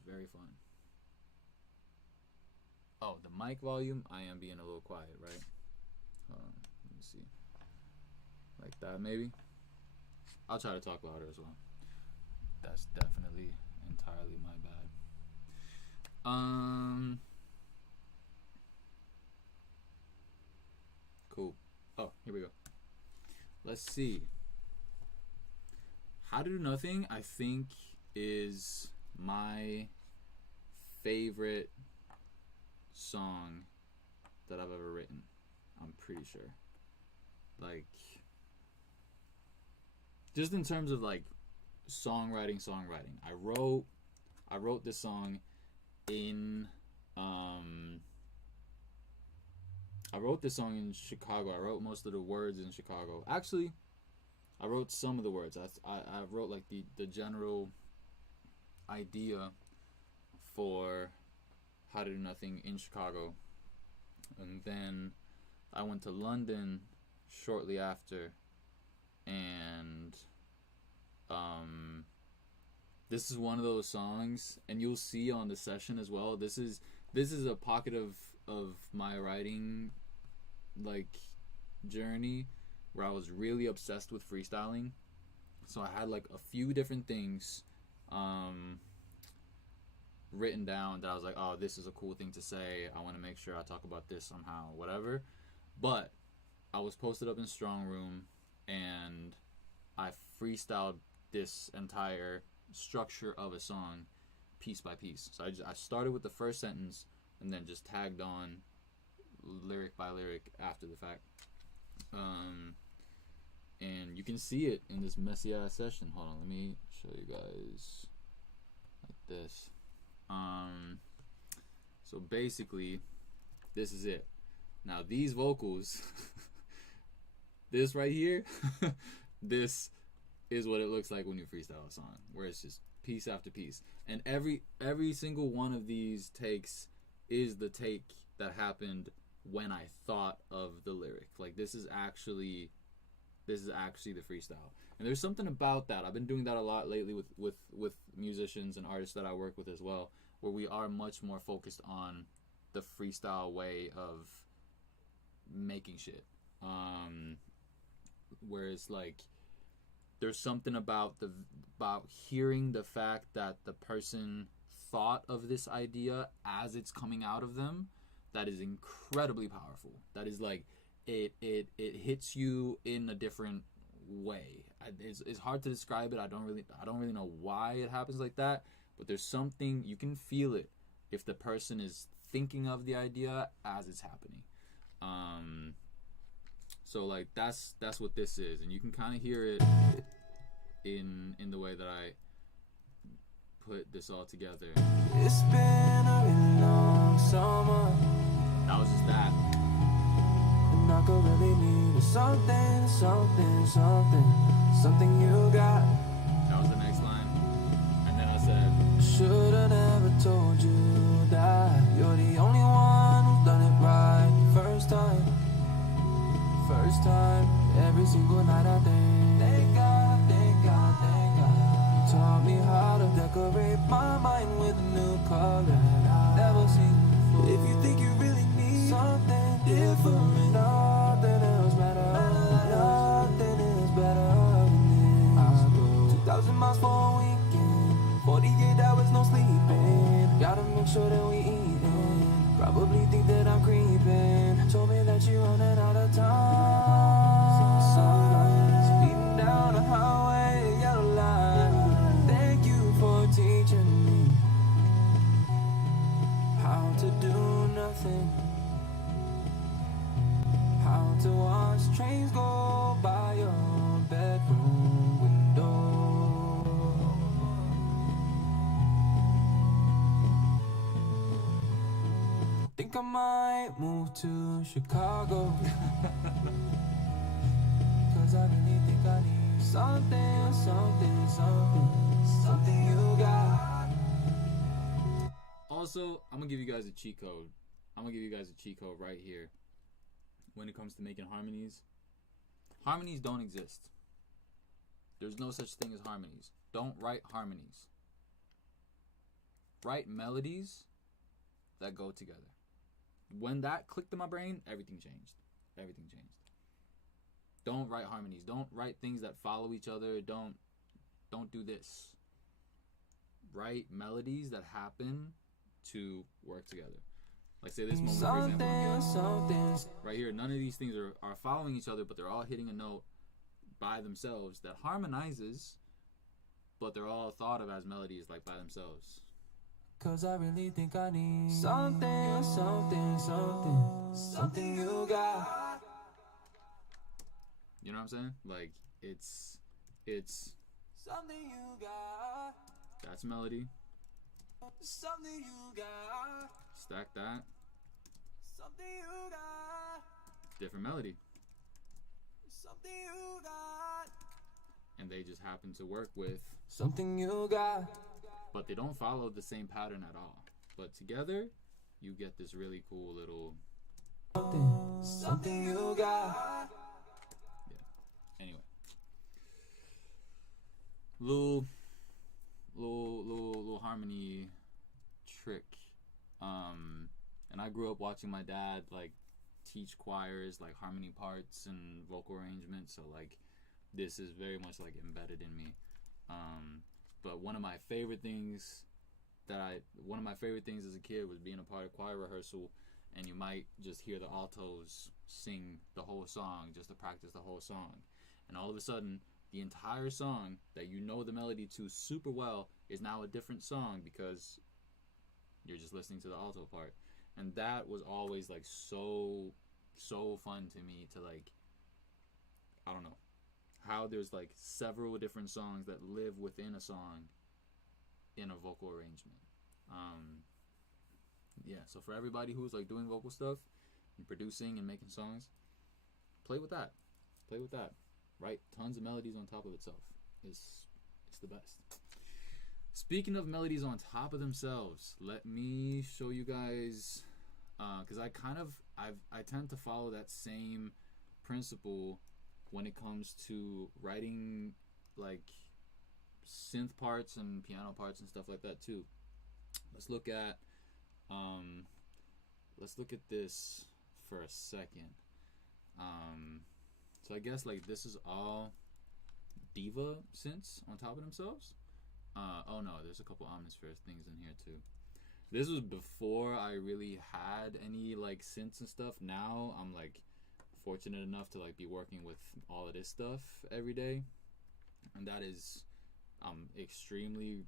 very fun. Oh, the mic volume. I am being a little quiet, right? Let me see. Like that, maybe. I'll try to talk louder as well. That's definitely entirely my bad. Cool. Oh, here we go. Let's see. How to do nothing, I think, is my favorite song that I've ever written. I'm pretty sure. Like, just in terms of like songwriting. I wrote this song in Chicago. I wrote most of the words in Chicago. Actually, I wrote some of the words. I wrote like the general idea for how to do nothing in Chicago, and then I went to London shortly after, and this is one of those songs, and you'll see on the session as well. This is a pocket of my writing like journey where I was really obsessed with freestyling. So I had like a few different things written down that I was like, oh, this is a cool thing to say. I want to make sure I talk about this somehow, whatever. But I was posted up in Strong Room and I freestyled this entire structure of a song piece by piece. So I started with the first sentence and then just tagged on lyric by lyric after the fact. And you can see it in this messy ass session. Hold on, let me show you guys like this. So basically, this is it. Now these vocals, this right here, this is what it looks like when you freestyle a song, where it's just piece after piece, and every single one of these takes is the take that happened when I thought of the lyric. Like this is actually the freestyle. And there's something about that. I've been doing that a lot lately with musicians and artists that I work with as well, where we are much more focused on the freestyle way of making shit. Whereas like there's something about hearing the fact that the person thought of this idea as it's coming out of them, that is incredibly powerful. That is like it hits you in a different way. It's hard to describe it. I don't really know why it happens like that, but there's something, you can feel it if the person is thinking of the idea as it's happening. So like that's what this is, and you can kind of hear it in the way that I put this all together. It's been a really long summer. That was just that. And I could really need something you got. That was the next line. And then I said, Should've never told you that you're the only one who's done it right first time. Every single night I thank God. You taught me how to decorate my mind with a new color never seen before. If you think you really need something different, nothing else matters. Nothing is better than this. I go 2,000 miles for a weekend, 48 hours no sleeping. Gotta make sure that we eating. Probably think that I'm creeping. Told me that you're running out of time. Speeding down the highway, yellow line. Thank you for teaching me how to do nothing, how to watch trains go by your bedroom window. Think I might move to Chicago. Cause I really think I need something you got. also, I'm gonna give you guys a cheat code. I'm gonna give you guys a cheat code right here. When it comes to making harmonies, harmonies don't exist. There's no such thing as harmonies. Don't write harmonies. Write melodies that go together. When that clicked in my brain, everything changed. Don't write harmonies. Don't write things that follow each other. Don't do this. Write melodies that happen to work together. Like say this moment, for example. Right here, none of these things are following each other, but they're all hitting a note by themselves that harmonizes, but they're all thought of as melodies like by themselves. Cause I really think I need something you got. You know what I'm saying? Like it's Something you got. that's melody. Something you got. Stack that. Something you got. Different melody. Something you got. And they just happen to work with, Something you got. but they don't follow the same pattern at all. But together, you get this really cool little. Something you got. Yeah. Anyway, little harmony trick. And I grew up watching my dad like teach choirs, like harmony parts and vocal arrangements. So like, this is very much like embedded in me. But one of my favorite things as a kid was being a part of choir rehearsal, and you might just hear the altos sing the whole song just to practice the whole song, and all of a sudden the entire song that you know the melody to super well is now a different song because you're just listening to the alto part. And that was always like so fun to me, to like, I don't know how there's like several different songs that live within a song in a vocal arrangement. Yeah, so for everybody who's like doing vocal stuff and producing and making songs, play with that. Play with that. Write tons of melodies on top of itself. It's the best. Speaking of melodies on top of themselves, let me show you guys, because I tend to follow that same principle when it comes to writing like synth parts and piano parts and stuff like that too. Let's look at this for a second. So I guess like this is all diva synths on top of themselves. Oh no, there's a couple Omnisphere things in here too. This was before I really had any like synths and stuff. Now I'm like fortunate enough to like be working with all of this stuff every day, and that is I'm extremely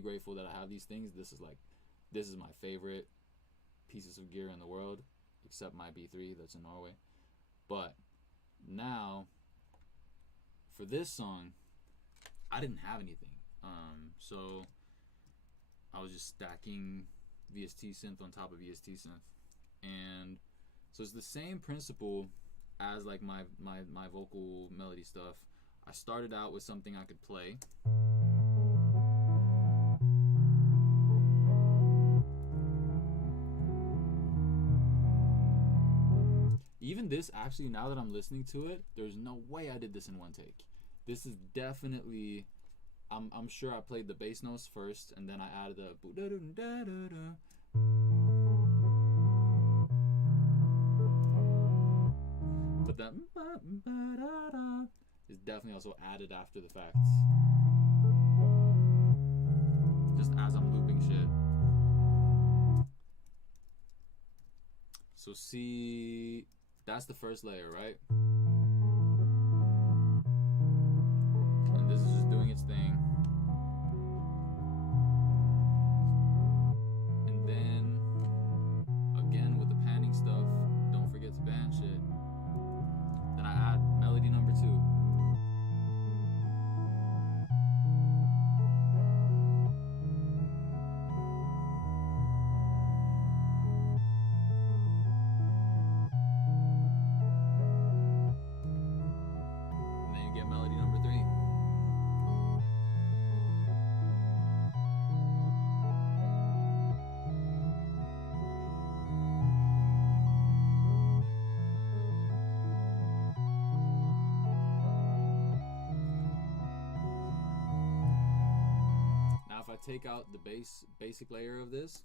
grateful that I have these things. This is my favorite pieces of gear in the world, except my B3 that's in Norway. But now for this song I didn't have anything, so I was just stacking VST synth on top of VST synth, and so it's the same principle as like my vocal melody stuff. I started out with something I could play. Even this, actually, now that I'm listening to it, there's no way I did this in one take. This is definitely, I'm sure I played the bass notes first, and then I added the but that is definitely also added after the fact, just as I'm looping shit. So see, that's the first layer, right? And this is just doing its thing. And then, again with the panning stuff, don't forget to pan shit. Then I add melody number 2. If I take out the basic layer of this,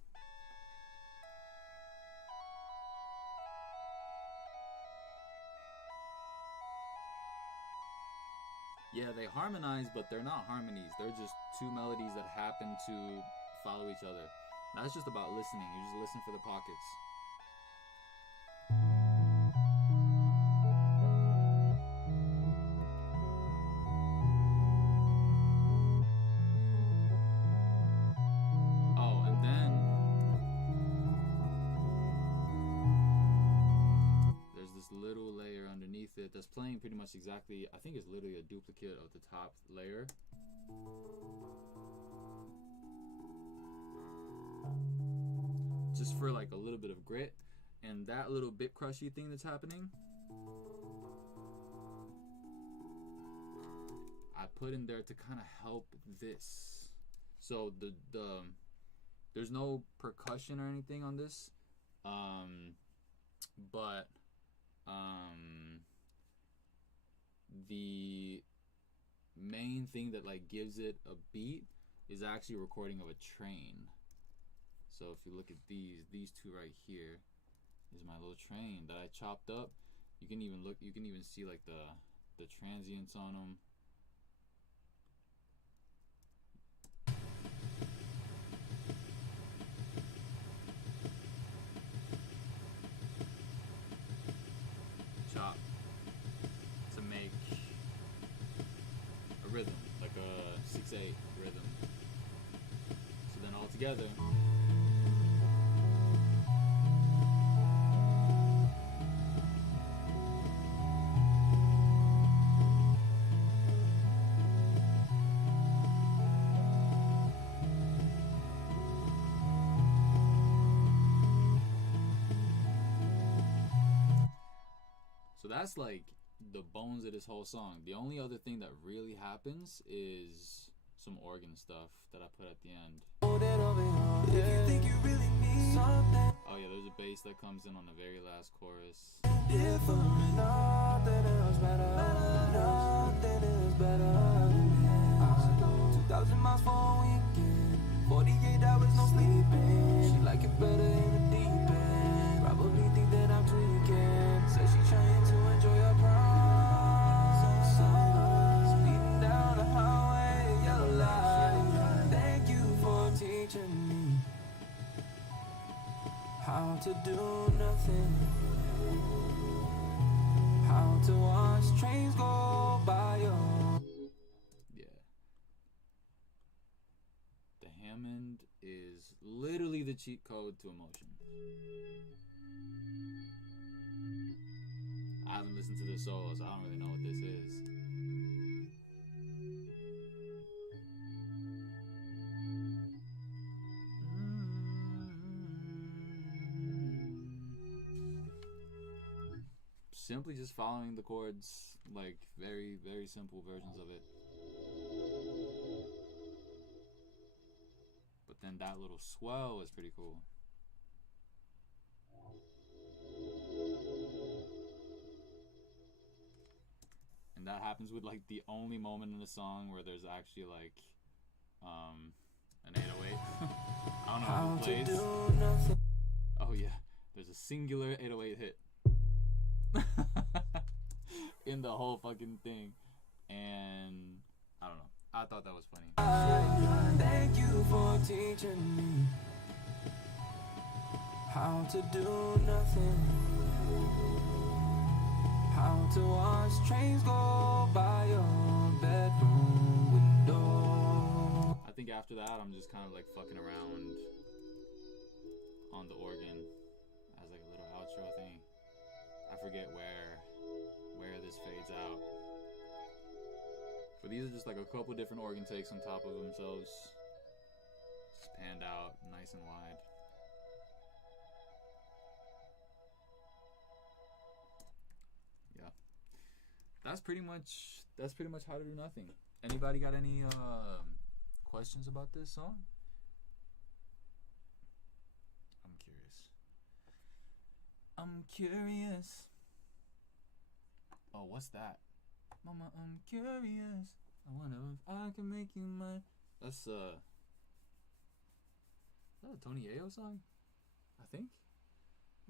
yeah, they harmonize, but they're not harmonies. They're just two melodies that happen to follow each other. That's just about listening. You just listen for the pockets. That's playing pretty much exactly, I think it's literally a duplicate of the top layer. Just for like a little bit of grit, and that little bit crushy thing that's happening, I put in there to kind of help this. So the there's no percussion or anything on this, but the main thing that like gives it a beat is actually a recording of a train. So if you look at these two right here is my little train that I chopped up. You can even see like the transients on them. Chop to make a rhythm, like a 6/8 rhythm. So then all together, that's like the bones of this whole song. The only other thing that really happens is some organ stuff that I put at the end. If you think you really need something Oh yeah, there's a bass that comes in on the very last chorus. different, nothing else better, nothing is better than this. 2,000 miles for a weekend, 48 hours no sleeping. She like it better in the deep end, probably think that I'm tweaking. Says she trying to enjoy her prom, speeding down the highway, yellow light. Thank you for teaching me how to do nothing, how to watch trains go by your. Yeah. The Hammond is literally the cheat code to emotion. I haven't listened to this solo, so I don't really know what this is. Simply just following the chords, like very, very simple versions of it. But then that little swell is pretty cool. And that happens with like the only moment in the song where there's actually like an 808. I don't know who plays. Oh yeah, there's a singular 808 hit in the whole fucking thing, and I don't know. I thought that was funny. Thank you for teaching me how to do nothing, how to watch trains go by your bedroom window. I think after that, I'm just kind of like fucking around on the organ as like a little outro thing. I forget where this fades out. But these are just like a couple different organ takes on top of themselves. Just panned out nice and wide. Yeah. That's pretty much how to do nothing. Anybody got any questions about this song? I'm curious. Oh, what's that? Mama, I'm curious. I wonder if I can make you mine. That's is that a Tony Ayo song? I think.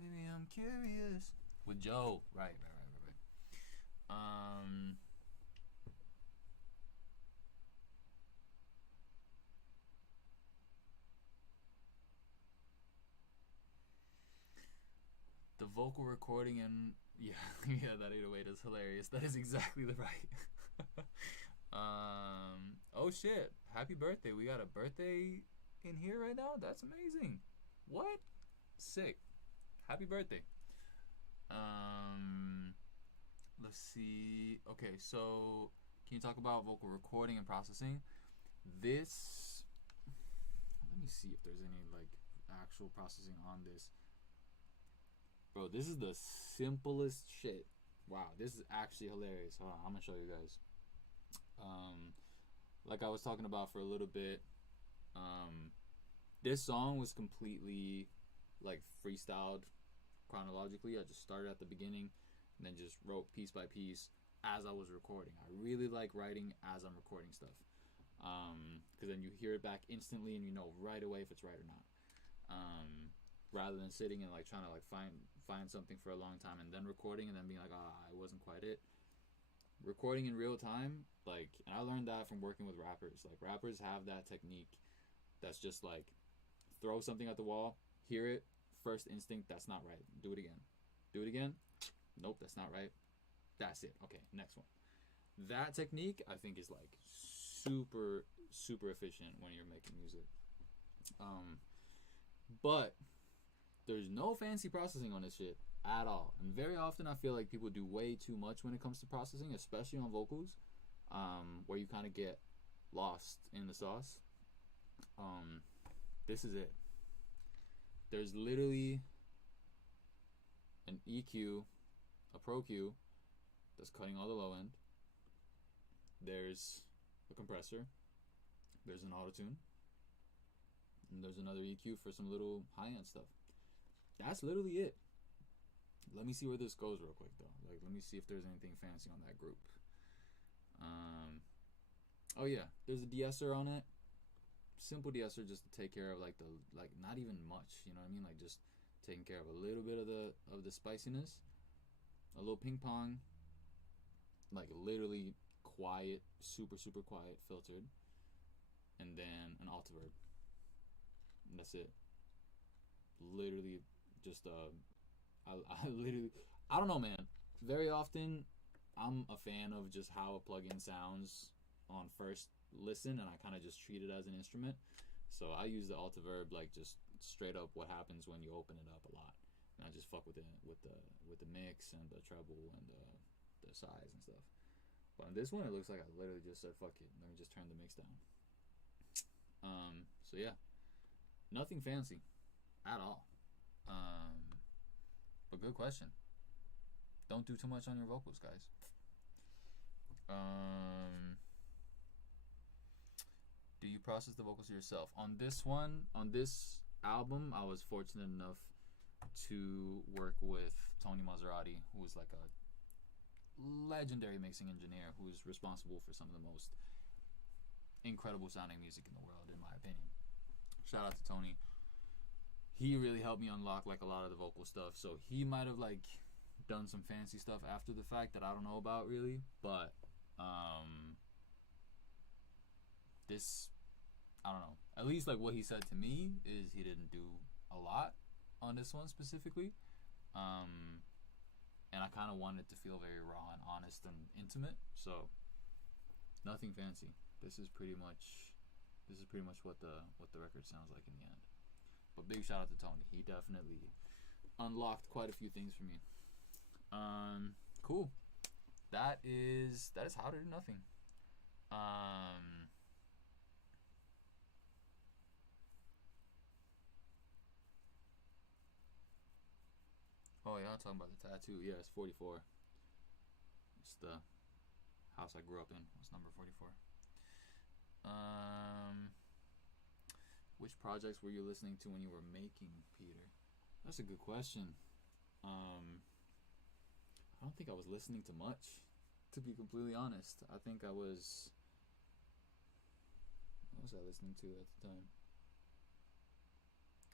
Maybe I'm curious. With Joe. Right. The vocal recording and yeah, that 808 is hilarious. That is exactly the right. Oh shit! Happy birthday! We got a birthday in here right now. That's amazing. What? Sick. Happy birthday. Let's see. Okay, so can you talk about vocal recording and processing? This. Let me see if there's any like actual processing on this. Bro, this is the simplest shit. Wow, this is actually hilarious. Hold on, I'm gonna show you guys. Like I was talking about for a little bit, this song was completely like freestyled chronologically. I just started at the beginning and then just wrote piece by piece as I was recording. I really like writing as I'm recording stuff, because then you hear it back instantly and you know right away if it's right or not. Rather than sitting and like trying to like find something for a long time and then recording and then being like, it wasn't quite it. Recording in real time, like, and I learned that from working with rappers. Like, rappers have that technique that's just like throw something at the wall, hear it, first instinct, that's not right, do it again, nope, that's not right, that's it, okay, next one. That technique I think is like super efficient when you're making music. But there's no fancy processing on this shit at all. And very often I feel like people do way too much when it comes to processing, especially on vocals, where you kind of get lost in the sauce. This is it. There's literally an EQ, a Pro Q, that's cutting all the low end. There's a compressor. There's an auto-tune. And there's another EQ for some little high-end stuff. That's literally it. Let me see where this goes real quick, though. Like, let me see if there's anything fancy on that group. Oh, yeah. There's a de-esser on it. Simple de-esser just to take care of, like, not even much. You know what I mean? Like, just taking care of a little bit of the spiciness. A little ping pong. Like, literally quiet, super, super quiet, filtered. And then an Altiverb. And that's it. Literally just I don't know, man. Very often I'm a fan of just how a plugin sounds on first listen, and I kind of just treat it as an instrument. So I use the Altiverb like just straight up what happens when you open it up a lot, and I just fuck with it with the mix and the treble and the size and stuff. But on this one, it looks like I literally just said fuck it, let me just turn the mix down. So yeah, nothing fancy at all. But good question. Don't do too much on your vocals, guys. Do you process the vocals yourself? On this album, I was fortunate enough to work with Tony Maserati, who is like a legendary mixing engineer who is responsible for some of the most incredible sounding music in the world, in my opinion. Shout out to Tony. He really helped me unlock like a lot of the vocal stuff. So he might have like done some fancy stuff after the fact that I don't know about really, but this, I don't know. At least like what he said to me is he didn't do a lot on this one specifically. And I kind of wanted it to feel very raw and honest and intimate. So nothing fancy. This is pretty much what the record sounds like in the end. But big shout out to Tony. He definitely unlocked quite a few things for me. Cool. That is How to Do Nothing. Oh yeah, I'm talking about the tattoo. Yeah, it's 44. It's the house I grew up in. It's number 44. Which projects were you listening to when you were making, Peter? That's a good question. I don't think I was listening to much, to be completely honest. I think I was... What was I listening to at the time?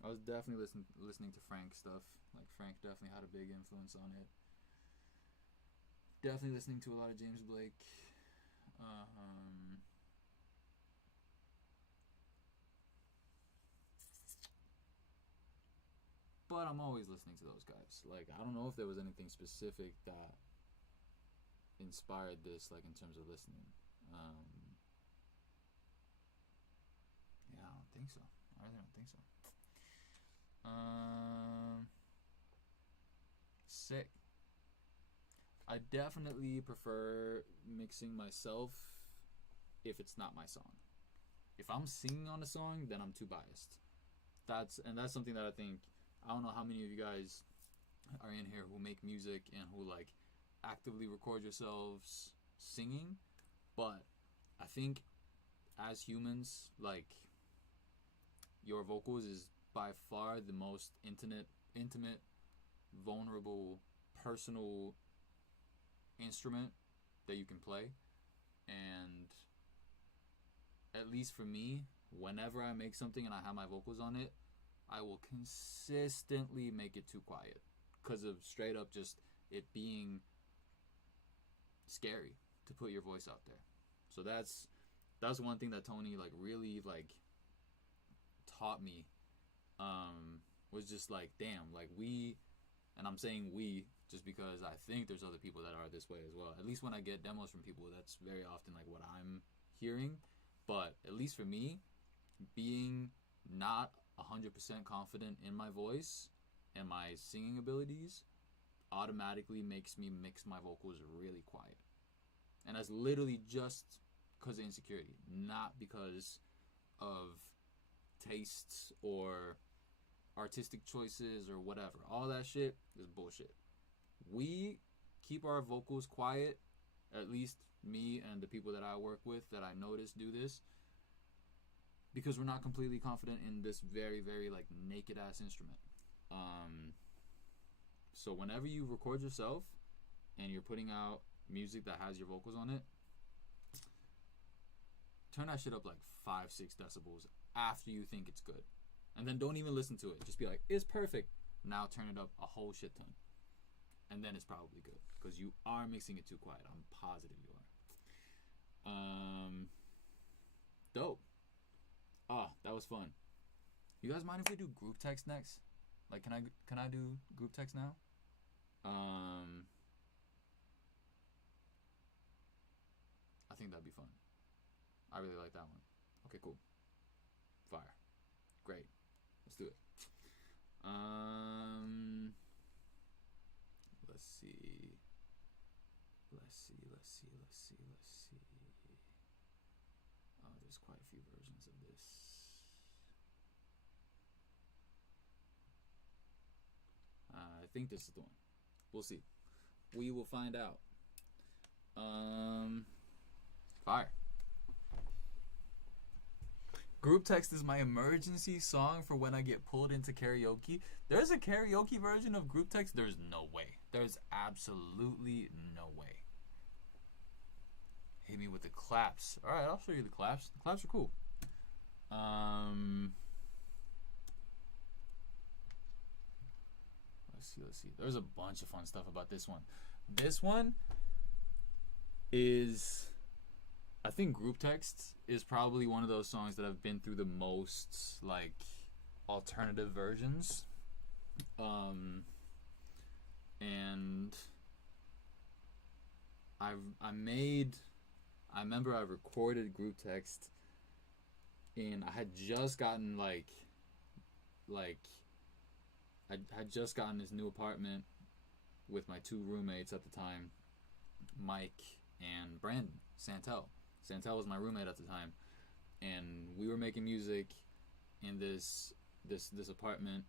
I was definitely listening to Frank stuff. Like, Frank definitely had a big influence on it. Definitely listening to a lot of James Blake. But I'm always listening to those guys. Like, I don't know if there was anything specific that inspired this, like, in terms of listening. Yeah, I don't think so. I really don't think so. Sick. I definitely prefer mixing myself if it's not my song. If I'm singing on a song, then I'm too biased. That's something that I think, I don't know how many of you guys are in here who make music and who like actively record yourselves singing, but I think as humans, like, your vocals is by far the most intimate, vulnerable, personal instrument that you can play. And at least for me, whenever I make something and I have my vocals on it, I will consistently make it too quiet because of straight up just it being scary to put your voice out there. So that's one thing that Tony like really like taught me, was just like, damn, like we, and I'm saying we just because I think there's other people that are this way as well. At least when I get demos from people, that's very often like what I'm hearing. But at least for me, being not 100% confident in my voice and my singing abilities automatically makes me mix my vocals really quiet. And that's literally just because of insecurity, not because of tastes or artistic choices or whatever. All that shit is bullshit. We keep our vocals quiet. At least me and the people that I work with that I notice do this, because we're not completely confident in this very, very like naked ass instrument. So whenever you record yourself and you're putting out music that has your vocals on it, turn that shit up like 5-6 decibels after you think it's good, and then don't even listen to it. Just be like, it's perfect. Now turn it up a whole shit ton, and then it's probably good, because you are mixing it too quiet. I'm positive you are. Dope. That was fun. You guys mind if we do group text next? Like, can I do group text now? I think that'd be fun. I really like that one. Okay, cool. Fire. Great. Let's do it. Let's see. Oh, there's quite a few versions of this. I think this is the one. We'll see. We will find out. Fire. Group text is my emergency song for when I get pulled into karaoke. There's a karaoke version of group text? There's no way. There's absolutely no way. Hit me with the claps. Alright, I'll show you the claps. The claps are cool. Let's see. There's a bunch of fun stuff about this one. This one is, I think group text is probably one of those songs that I've been through the most like alternative versions. And I remember I recorded group text, and I had just gotten I had just gotten this new apartment with my 2 roommates at the time, Mike and Brandon Santel. Santel was my roommate at the time, and we were making music in this apartment.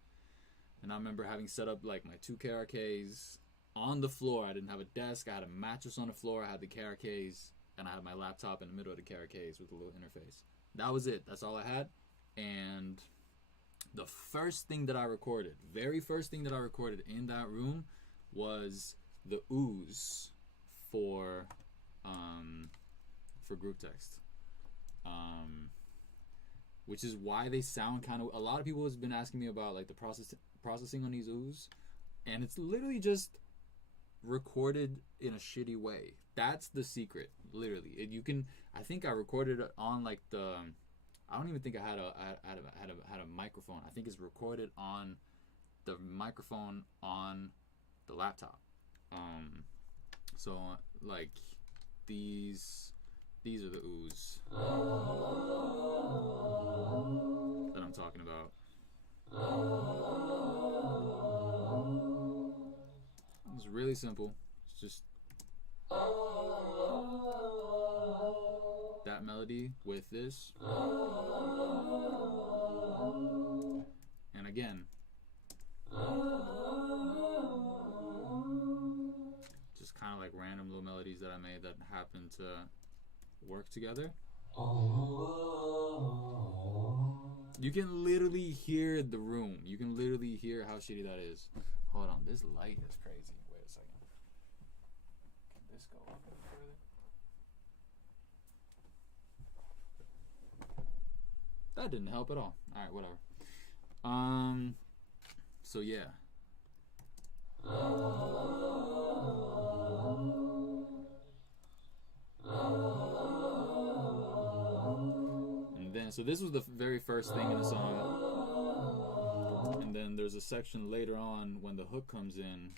And I remember having set up like my 2 KRKs on the floor. I didn't have a desk. I had a mattress on the floor. I had the KRKs, and I had my laptop in the middle of the KRKs with a little interface. That was it. That's all I had. And the first thing that I recorded, very first thing that I recorded in that room was the ooze for group text. Which is why they sound kind of, a lot of people has been asking me about like the processing on these ooze, and it's literally just recorded in a shitty way. That's the secret, literally. I think I recorded it on like the, I don't even think I had a microphone. I think it's recorded on the microphone on the laptop. So like these are the ooze that I'm talking about. It's really simple. It's just that melody with this, and again just kind of like random little melodies that I made that happen to work together. You can literally hear the room. You can literally hear how shitty that is. Hold on, this light is crazy. Wait a second. Can this go up a bit further? That didn't help at all. Alright, whatever. So yeah. And then, so this was the very first thing in the song. And then there's a section later on when the hook comes in,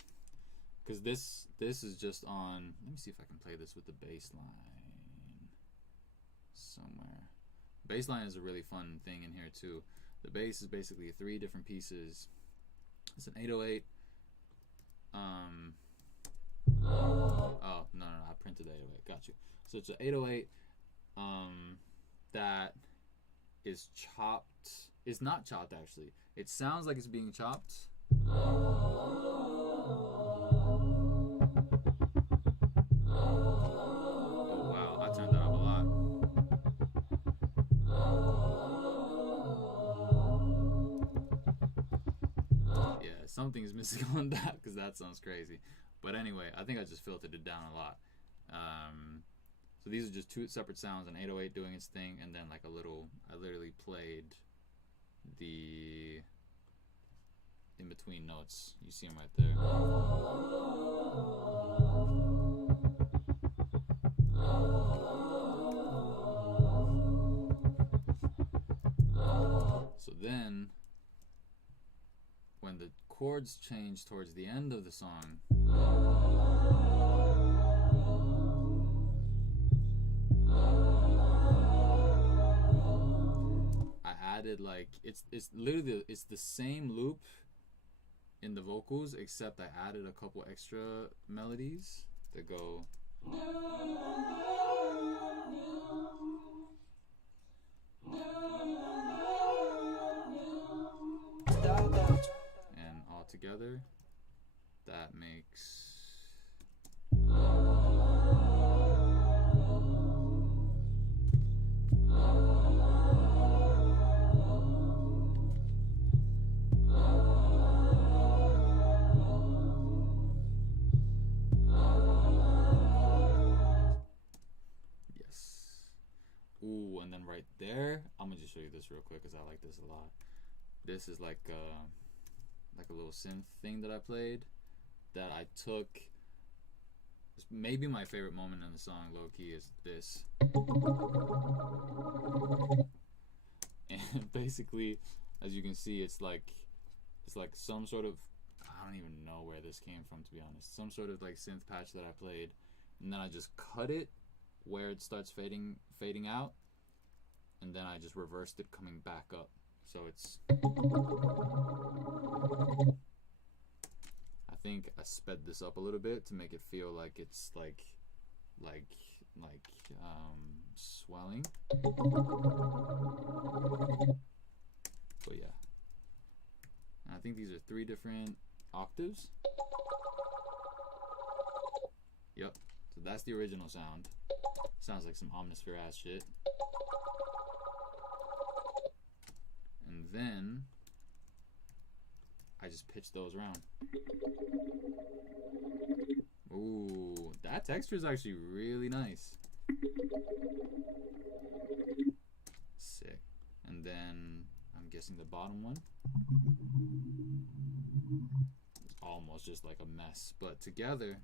because this is just on, let me see if I can play this with the bass line somewhere. Bass line is a really fun thing in here too. The bass is basically 3 different pieces. It's an 808. Oh no, I printed the 808. Got you. So it's an 808 that is chopped. It's not chopped actually. It sounds like it's being chopped. something is missing on that because that sounds crazy. But anyway, I think I just filtered it down a lot. So these are just two separate sounds, an 808 doing its thing, and then like a little, I literally played the in between notes. You see them right there. So then, when the chords change towards the end of the song, I added like it's literally it's the same loop in the vocals, except I added a couple extra melodies that go. And all together, that makes. Yes. Ooh, and then right there, I'm gonna just show you this real quick because I like this a lot. This is like a little synth thing that I played that I took. Maybe my favorite moment in the song, low key, is this. And basically, as you can see, it's like some sort of, I don't even know where this came from, to be honest. Some sort of like synth patch that I played, and then I just cut it where it starts fading out, and then I just reversed it coming back up. So it's, I think I sped this up a little bit to make it feel like it's like swelling. But yeah, and I think these are 3 different octaves. Yep. So that's the original sound. Sounds like some Omnisphere ass shit. And then I just pitch those around. Ooh, that texture is actually really nice. Sick. And then I'm guessing the bottom one is almost just like a mess, but together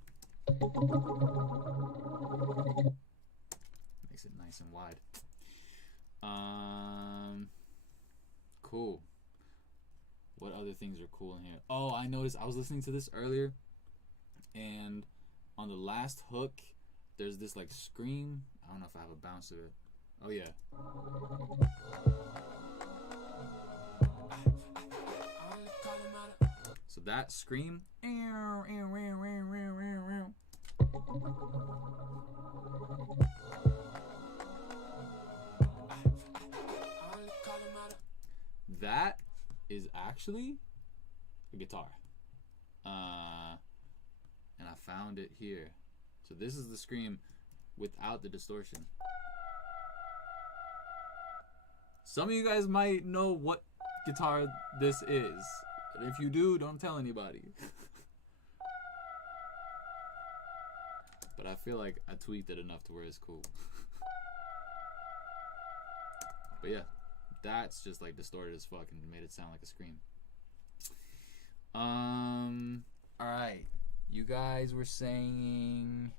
makes it nice and wide. Cool. What other things are cool in here? Oh, I noticed, I was listening to this earlier, and on the last hook, there's this like scream. I don't know if I have a bounce to it. Oh yeah. So that scream. That is actually a guitar. And I found it here. So this is the scream without the distortion. Some of you guys might know what guitar this is. And if you do, don't tell anybody. But I feel like I tweaked it enough to where it's cool. But yeah, that's just like distorted as fuck and made it sound like a scream. Alright. You guys were saying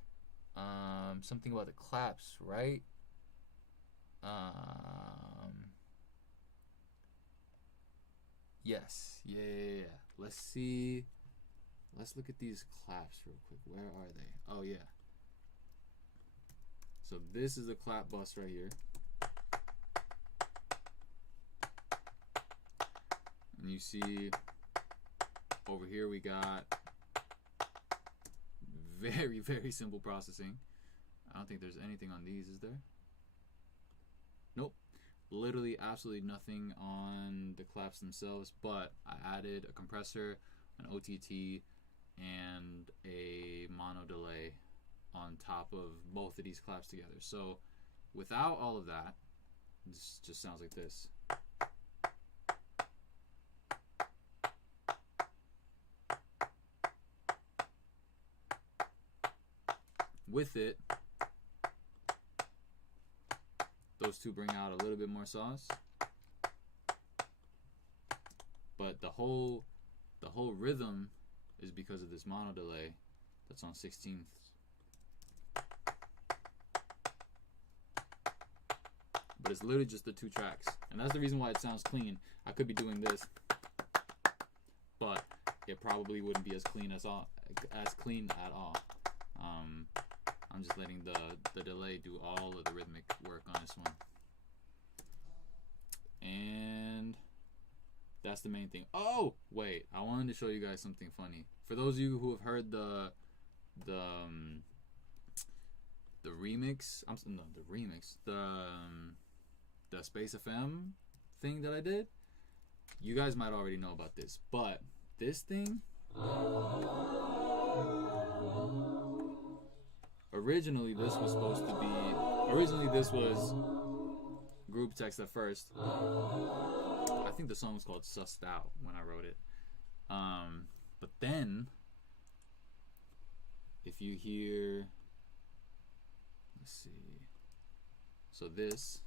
something about the claps, right? Yes. Yeah. Let's see. Let's look at these claps real quick. Where are they? Oh, yeah. So this is the clap bus right here. And you see over here we got very, very simple processing. I don't think there's anything on these, is there? Nope. Literally absolutely nothing on the claps themselves, but I added a compressor, an OTT, and a mono delay on top of both of these claps together. So without all of that, this just sounds like this. with it, those two bring out a little bit more sauce. But the whole rhythm is because of this mono delay that's on 16th. But it's literally just the two tracks, and that's the reason why it sounds clean. I could be doing this, but it probably wouldn't be as clean at all. I'm just letting the delay do all of the rhythmic work on this one, and that's the main thing. Oh wait, I wanted to show you guys something funny. For those of you who have heard the remix, the Space FM thing that I did, you guys might already know about this, but this thing, originally this was group text at first. I think the song was called Sussed Out when I wrote it. But then, if you hear, let's see, so this,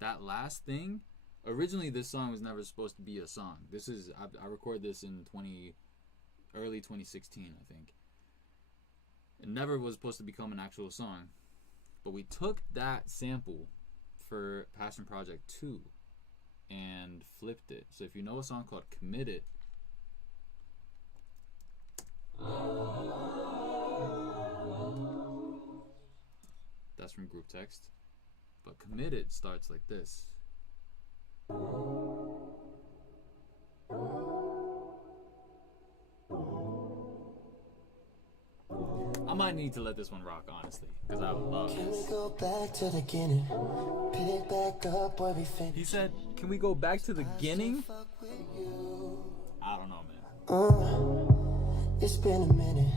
that last thing, originally this song was never supposed to be a song. This is, I recorded this in early 2016, I think. It never was supposed to become an actual song. But we took that sample for Passion Project 2 and flipped it. So if you know a song called Committed, that's from group text. But Committed starts like this. I might need to let this one rock, honestly, because I love Can we this. go back to the beginning? Pick back up where we finished. He said, "Can we go back to the beginning?" Fuck with you. I don't know, man. It's been a minute.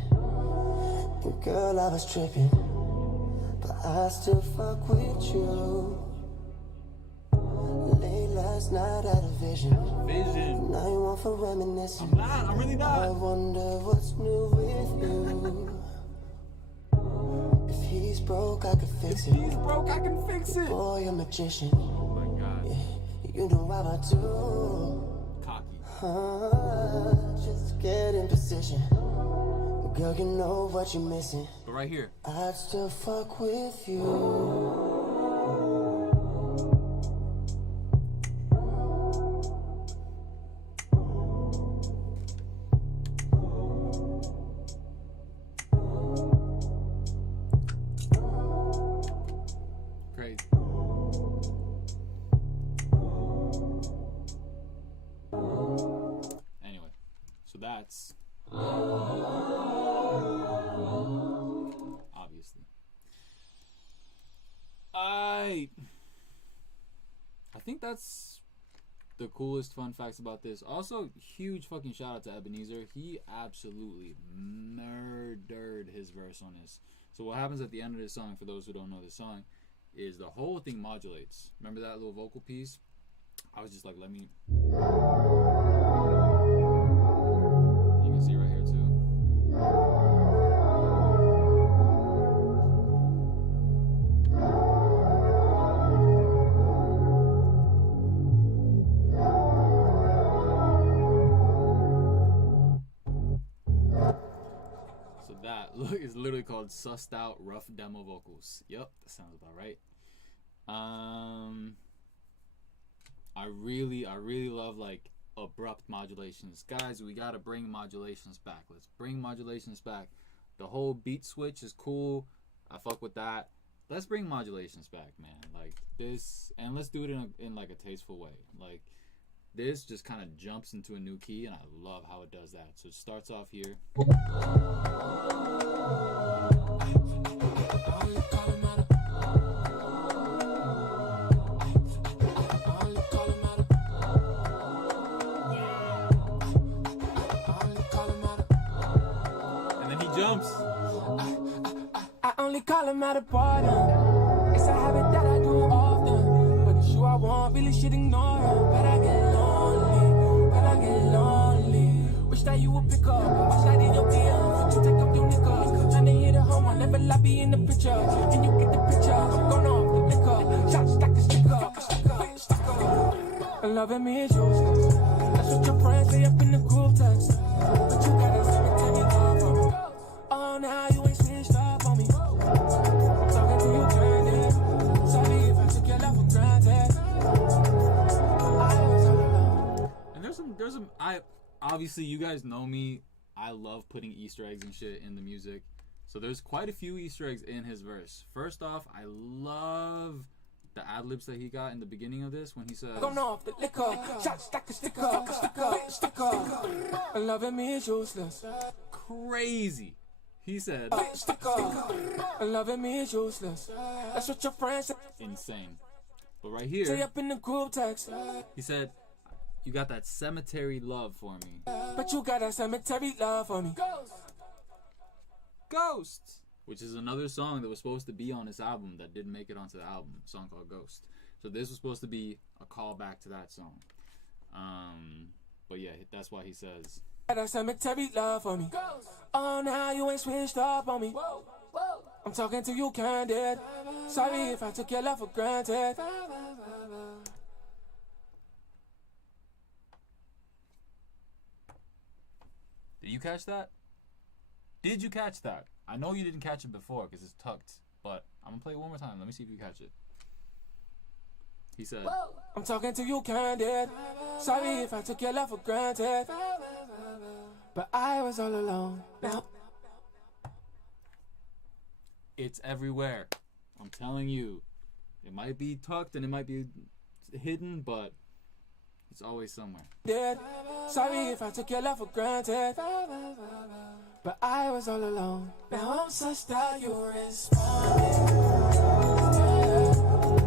And girl, I was tripping. But I still fuck with you. Late last night at a vision. Vision. Now you want for reminiscing. I'm really I not. wonder what's new with you. If he's broke, I could fix it. He's broke, I can fix it. Boy, a magician. Oh my God. You know how I do. Cocky. Just get in position. Girl, you know what you're missing. But right here. I'd still fuck with you. Crazy. Anyway, so that's obviously. I think that's the coolest fun facts about this. Also, huge fucking shout out to Ebenezer. He absolutely murdered his verse on this. So what happens at the end of this song, for those who don't know this song, is the whole thing modulates. Remember that little vocal piece? I was just like, let me... You can see right here too. So that look is literally called Sussed Out Rough Demo Vocals. Yep, that sounds about right. I really love like abrupt modulations. Guys, we gotta bring modulations back. Let's bring modulations back. The whole beat switch is cool. I fuck with that. Let's bring modulations back, man. Like this, and let's do it in like a tasteful way. Like this just kind of jumps into a new key, and I love how it does that. So it starts off here. And then he jumps. I only call him out of boredom. It's a habit that I do often. But it's you I want, really should ignore him. But I get lonely, Wish that you would pick up, wish that picture, and you get the picture. I'm going off the liquor, shots like a sticker. And loving me is useless. That's what your friends say up in the group text. But you got a cemetery love for me. Oh, now you ain't switched up on me. I'm talking to you, candid. Sorry if I took your love for granted. I was all alone. And there's some, obviously you guys know me. I love putting Easter eggs and shit in the music. So there's quite a few Easter eggs in his verse. First off, I love the ad-libs that he got in the beginning of this when he says, Going off the liquor, shots like a sticker. And loving me is useless. crazy. He said, And loving me is useless. That's what your friends say. Insane. But right Say here, up in the group text. he said, you got that cemetery love for me. But you got a cemetery love for me. Ghost, which is another song that was supposed to be on this album that didn't make it onto the album, a song called Ghost. So this was supposed to be a callback to that song. But yeah, that's why he says, Got a cemetery love for me. Oh, now you ain't switched up on me. I'm talking to you, candid. Sorry if I took your love for granted. did you catch that? Did you catch that? I know you didn't catch it before because it's tucked, but I'm going to play it one more time. Let me see if you catch it. He said, I'm talking to you, candid. Sorry if I took your love for granted. But I was all alone. Now it's everywhere. I'm telling you. It might be tucked and it might be hidden, but it's always somewhere. dead. Sorry if I took your love for granted. But I was all alone. Now I'm such that you responded.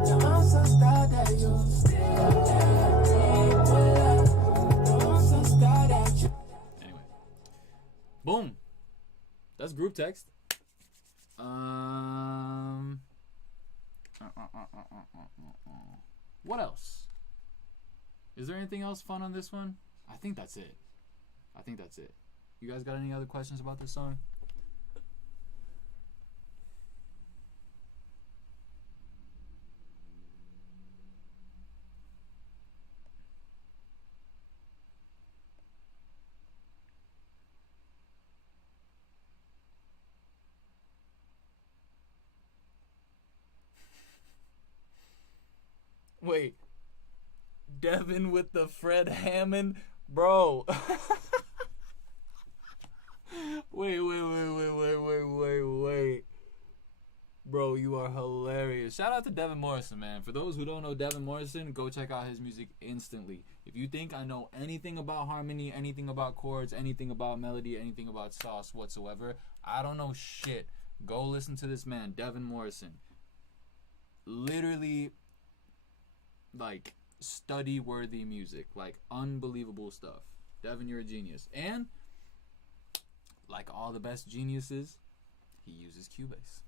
Now I'm such that you still there. Now I'm such that you. Anyway. Boom. That's group text. What else? Is there anything else fun on this one? I think that's it. You guys got any other questions about this song? Wait. Devin with the Fred Hammond? Bro. Wait. Bro, you are hilarious. Shout out to Devin Morrison, man. For those who don't know Devin Morrison, go check out his music instantly. If you think I know anything about harmony, anything about chords, anything about melody, anything about sauce whatsoever, I don't know shit. Go listen to this man, Devin Morrison. Literally, like, study-worthy music. Like, unbelievable stuff. Devin, you're a genius. And, like all the best geniuses, he uses Cubase.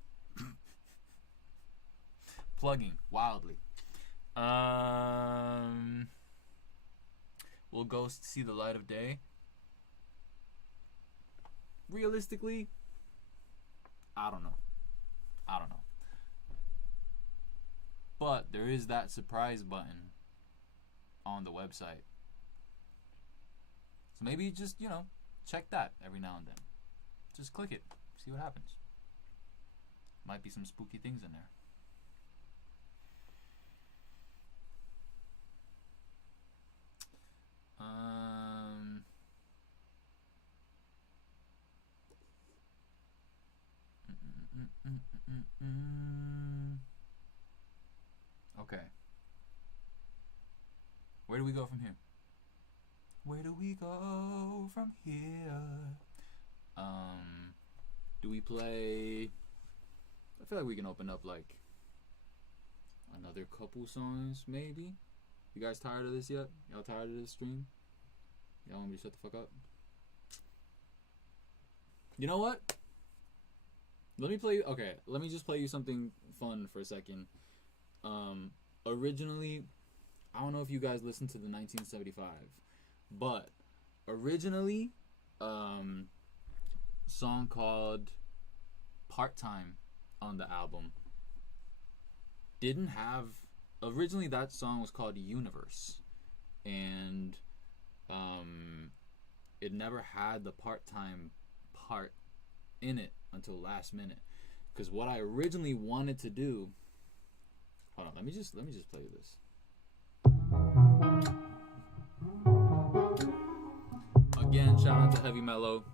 Plugging wildly. Will Ghost see the light of day? Realistically, I don't know. But there is that surprise button on the website. So maybe just, check that every now and then. Just click it. See what happens. Might be some spooky things in there. Okay. Where do we go from here? Do we play? I feel like we can open up like another couple songs, maybe. You guys tired of this yet? Y'all tired of this stream? Y'all want me to shut the fuck up? You know what? Let me just play you something fun for a second. Originally, I don't know if you guys listened to the 1975, but originally, song called Part Time on the album didn't have, originally that song was called Universe, and it never had the part-time part in it until last minute. Because what I originally wanted to do, hold on, let me just play this. Again, shout out to Heavy Mellow.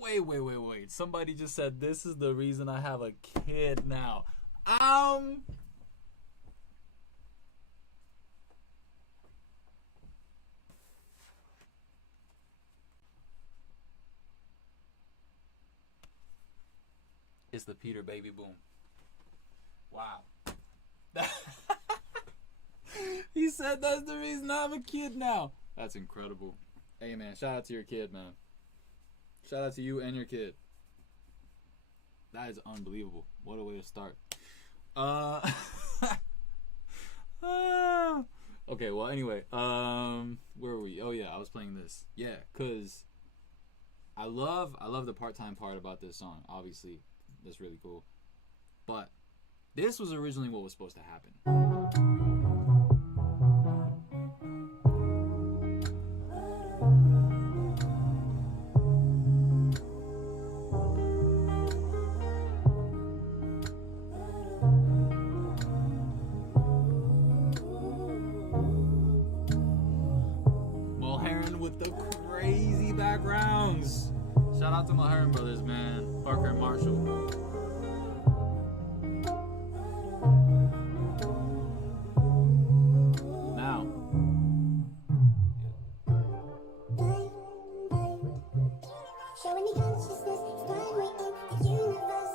Wait. Somebody just said this is the reason I have a kid now. It's the Peder baby boom. Wow. He said that's the reason I have a kid now. That's incredible. Hey man, shout out to your kid, man. Shout out to you and your kid. That is unbelievable. What a way to start. Okay, well anyway, where were we? Oh yeah, I was playing this. Yeah, cause I love the part-time part about this song. Obviously, that's really cool. But this was originally what was supposed to happen. With the crazy backgrounds. Shout out to Mulherron brothers, man. Parker and Marshall. Now. Showing me consciousness, finally in the universe.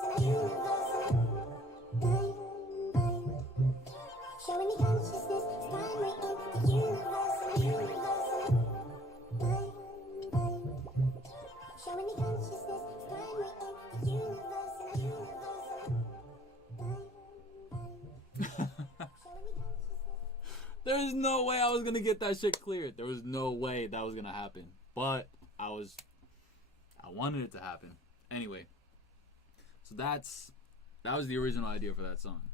Showing me consciousness, finally in the universe. Showing me consciousness, finally in the universe. There's no way I was gonna get that shit cleared. There was no way that was gonna happen. But I wanted it to happen. Anyway. So that was the original idea for that song.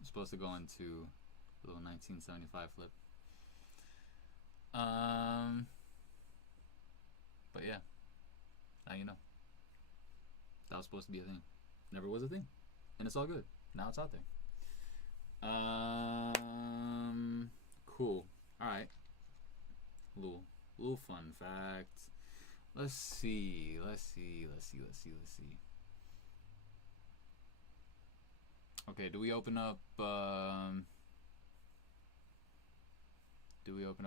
It's supposed to go into a little 1975 flip. But yeah, now you know. That was supposed to be a thing. Never was a thing. And it's all good. Now it's out there. Cool. Alright. Little fun fact. Let's see. Okay, do we open up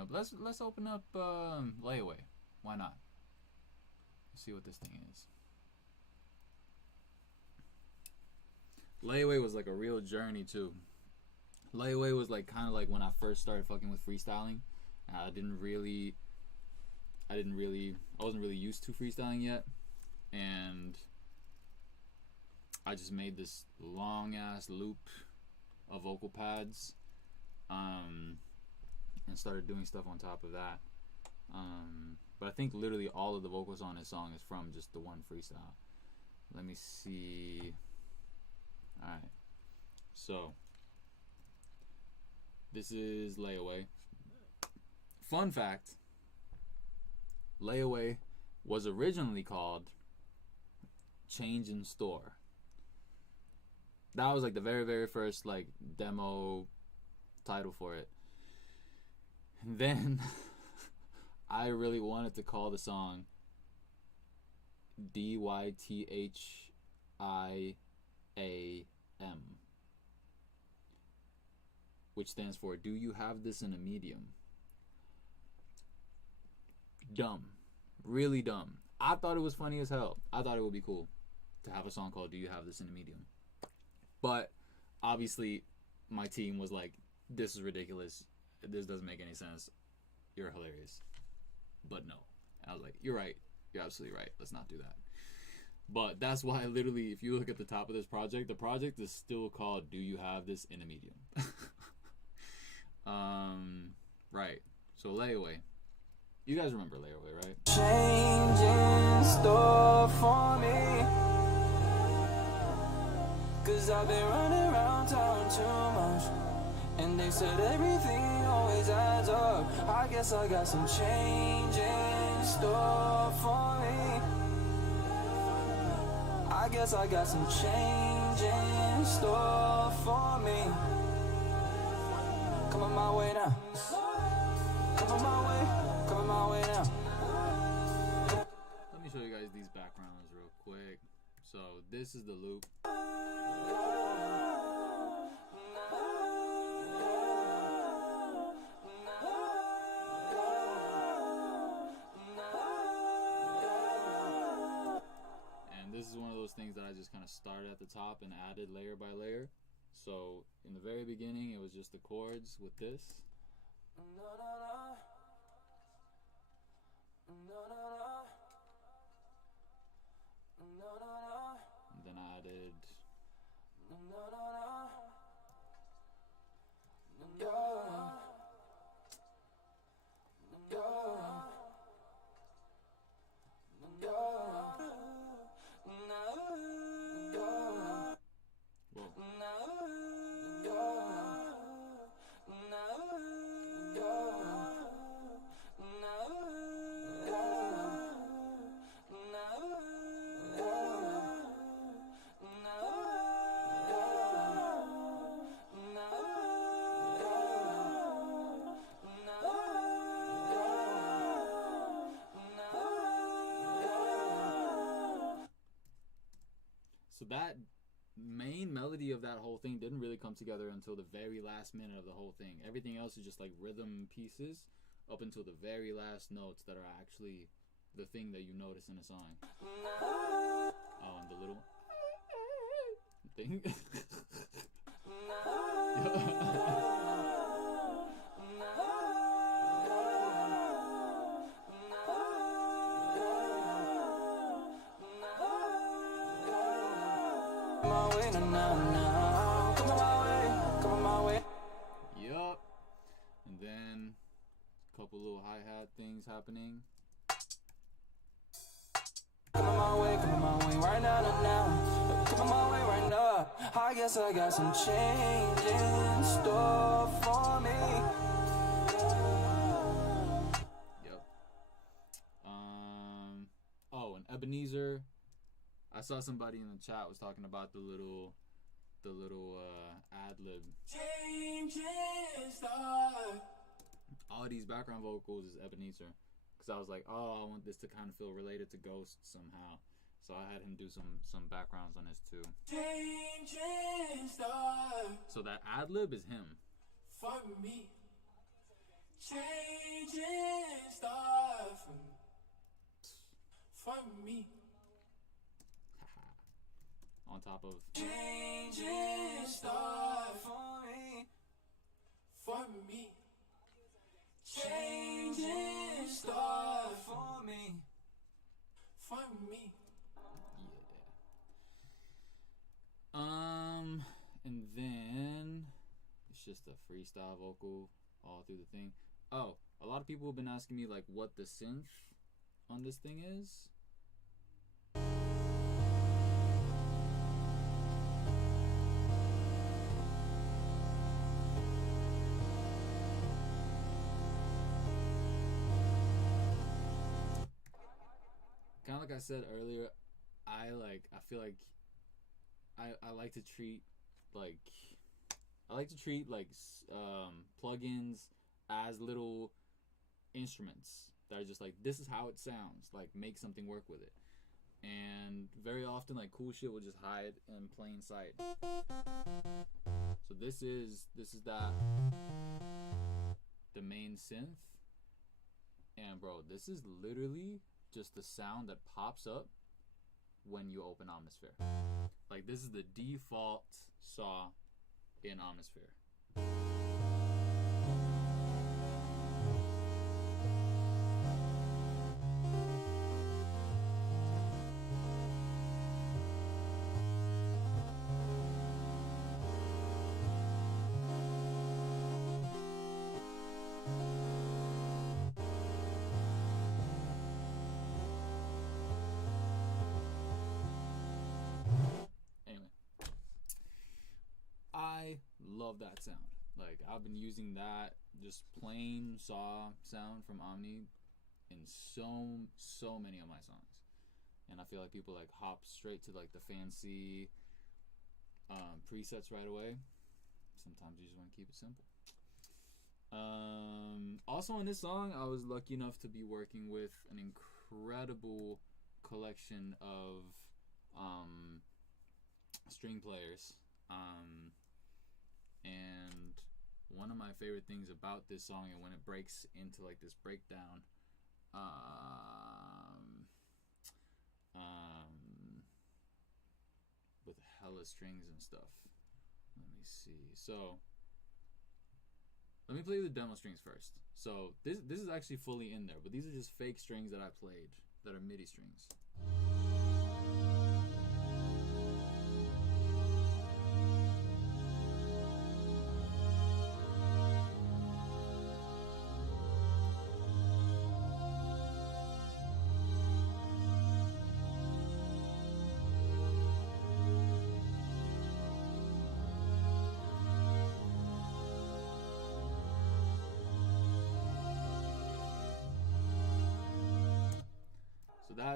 let's open up Layaway. Why not? Let's see what this thing is. Layaway was like a real journey too. Layaway was like kind of like when I first started fucking with freestyling. I wasn't really used to freestyling yet, and I just made this long ass loop of vocal pads, and started doing stuff on top of that. But I think literally all of the vocals on his song is from just the one freestyle. Let me see. All right. So this is Layaway. Fun fact. Layaway was originally called Change in Store. That was like the very, very first like demo title for it. And then I really wanted to call the song DYTHIAM, which stands for Do You Have This in a Medium? Dumb. Really dumb. I thought it was funny as hell. I thought it would be cool to have a song called Do You Have This in a Medium? But obviously my team was like, this is ridiculous. This doesn't make any sense. You're hilarious. But no. And I was like, you're right. You're absolutely right. Let's not do that. But that's why literally, if you look at the top of this project, the project is still called Do You Have This in a Medium? Right. So Layaway. You guys remember Layaway, right? Change in store for me, 'cause I've been running around town too much, and they said everything always adds up. I guess I got some change in store for me. I guess I got some change in store for me. Come on my way now. Come on my way. Come on my way now. Let me show you guys these backgrounds real quick. So this is the loop. And this is one of those things that I just kind of started at the top and added layer by layer. So in the very beginning, it was just the chords with this. And then I added So that main melody of that whole thing didn't really come together until the very last minute of the whole thing. Everything else is just like rhythm pieces up until the very last notes that are actually the thing that you notice in a song. Oh, and the little thing. Yup. And then a couple little hi-hat things happening. Come on my way right now. Come on my way right now. I guess I got some change in store for me. Yep. Oh, and Ebenezer. I saw somebody in the chat was talking about the little ad lib. Change in store. All these background vocals is Ebenezer, because I was like, oh, I want this to kind of feel related to Ghost somehow, so I had him do some backgrounds on this too. Change in store So that ad lib is him. for me. Change in store for me. On top of Change in store for me. For me. Change in store for me. For me. yeah. And then it's just a freestyle vocal all through the thing. Oh, a lot of people have been asking me like what the synth on this thing is. Kind of like I said earlier, I feel like I like to treat like plugins as little instruments that are just like, this is how it sounds, like make something work with it. And very often like cool shit will just hide in plain sight. So this is that the main synth, and bro, this is literally just the sound that pops up when you open Omnisphere. Like, this is the default saw in Omnisphere. I love that sound. Like, I've been using that just plain saw sound from Omni in so many of my songs, and I feel like people like hop straight to like the fancy presets right away. Sometimes you just want to keep it simple. Also on this song, I was lucky enough to be working with an incredible collection of string players. And one of my favorite things about this song, and when it breaks into like this breakdown, with hella strings and stuff. Let me see. So let me play the demo strings first. So this is actually fully in there, but these are just fake strings that I played that are MIDI strings.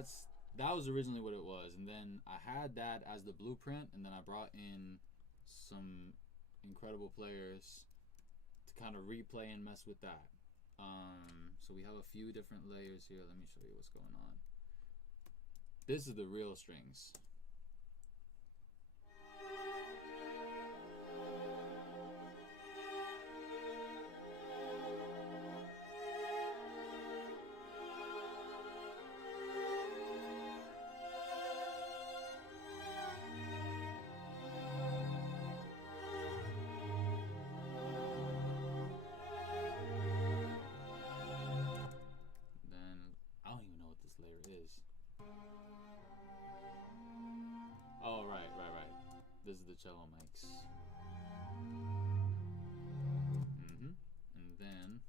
So that was originally what it was, and then I had that as the blueprint, and then I brought in some incredible players to kind of replay and mess with that. So we have a few different layers here. Let me show you what's going on. This is the real strings. Oh, right. This is the cello mics. And then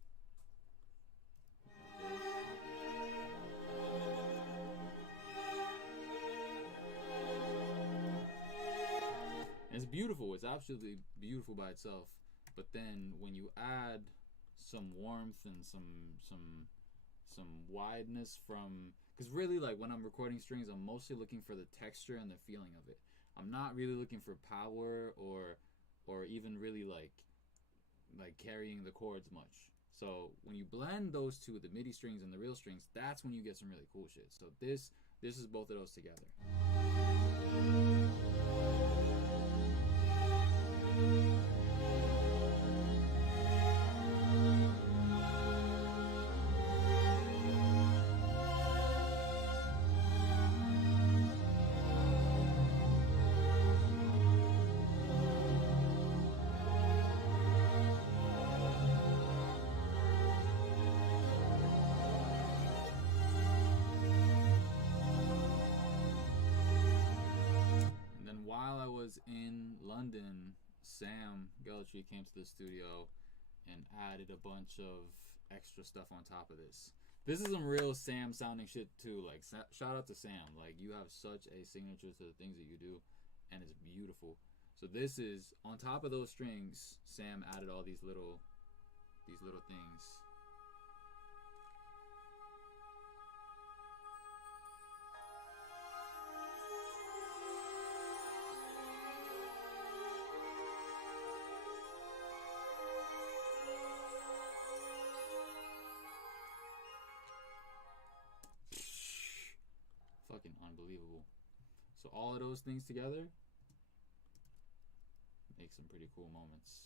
and it's beautiful. It's absolutely beautiful by itself. But then when you add some warmth and some wideness from, because really, like, when I'm recording strings, I'm mostly looking for the texture and the feeling of it. I'm not really looking for power or even really like carrying the chords much. So when you blend those two, the MIDI strings and the real strings, that's when you get some really cool shit. So this is both of those together. In London, Sam Gellatry came to the studio and added a bunch of extra stuff on top of this. This is some real Sam sounding shit too. Like, shout out to Sam. Like, you have such a signature to the things that you do, and it's beautiful. So this is on top of those strings. Sam added all these little things. Fucking unbelievable. So all of those things together make some pretty cool moments.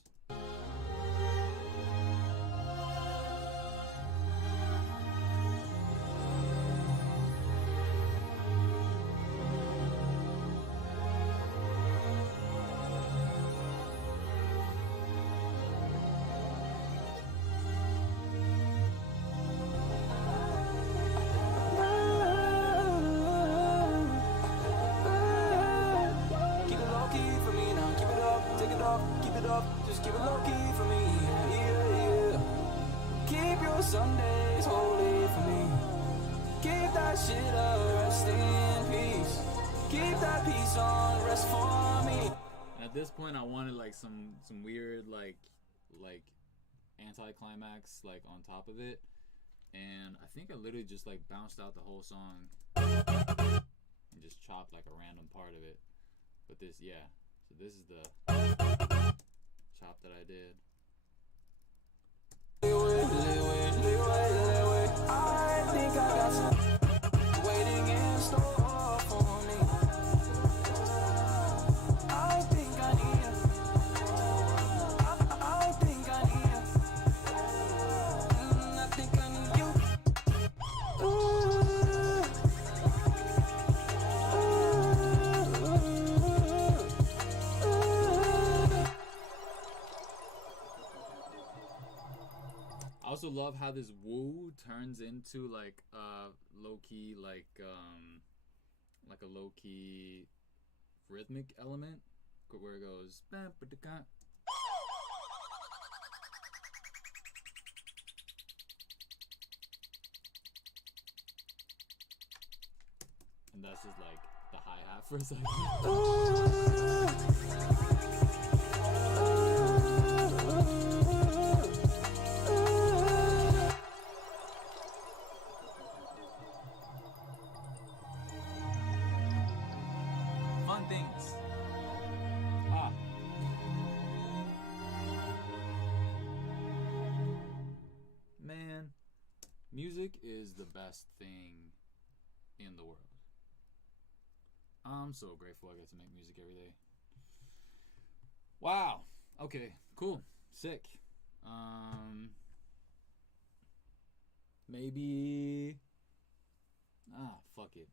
Just keep it low key for me, yeah. Keep your Sundays holy for me. Keep that shit up, rest in peace. Keep that peace on, rest for me. And at this point, I wanted like some weird like anticlimax like on top of it, and I think I literally just like bounced out the whole song and just chopped like a random part of it. But this, yeah. So this is the chop that I did. I think I got some waiting in store for me. I think I need it. I think I need it. I think I need you. I also love how this woo turns into like low key like a low key rhythmic element where it goes and that's just like the hi-hat for a second. Fun things. Man, music is the best thing in the world. I'm so grateful I get to make music every day. Wow. Okay, cool. Sick. Maybe fuck it.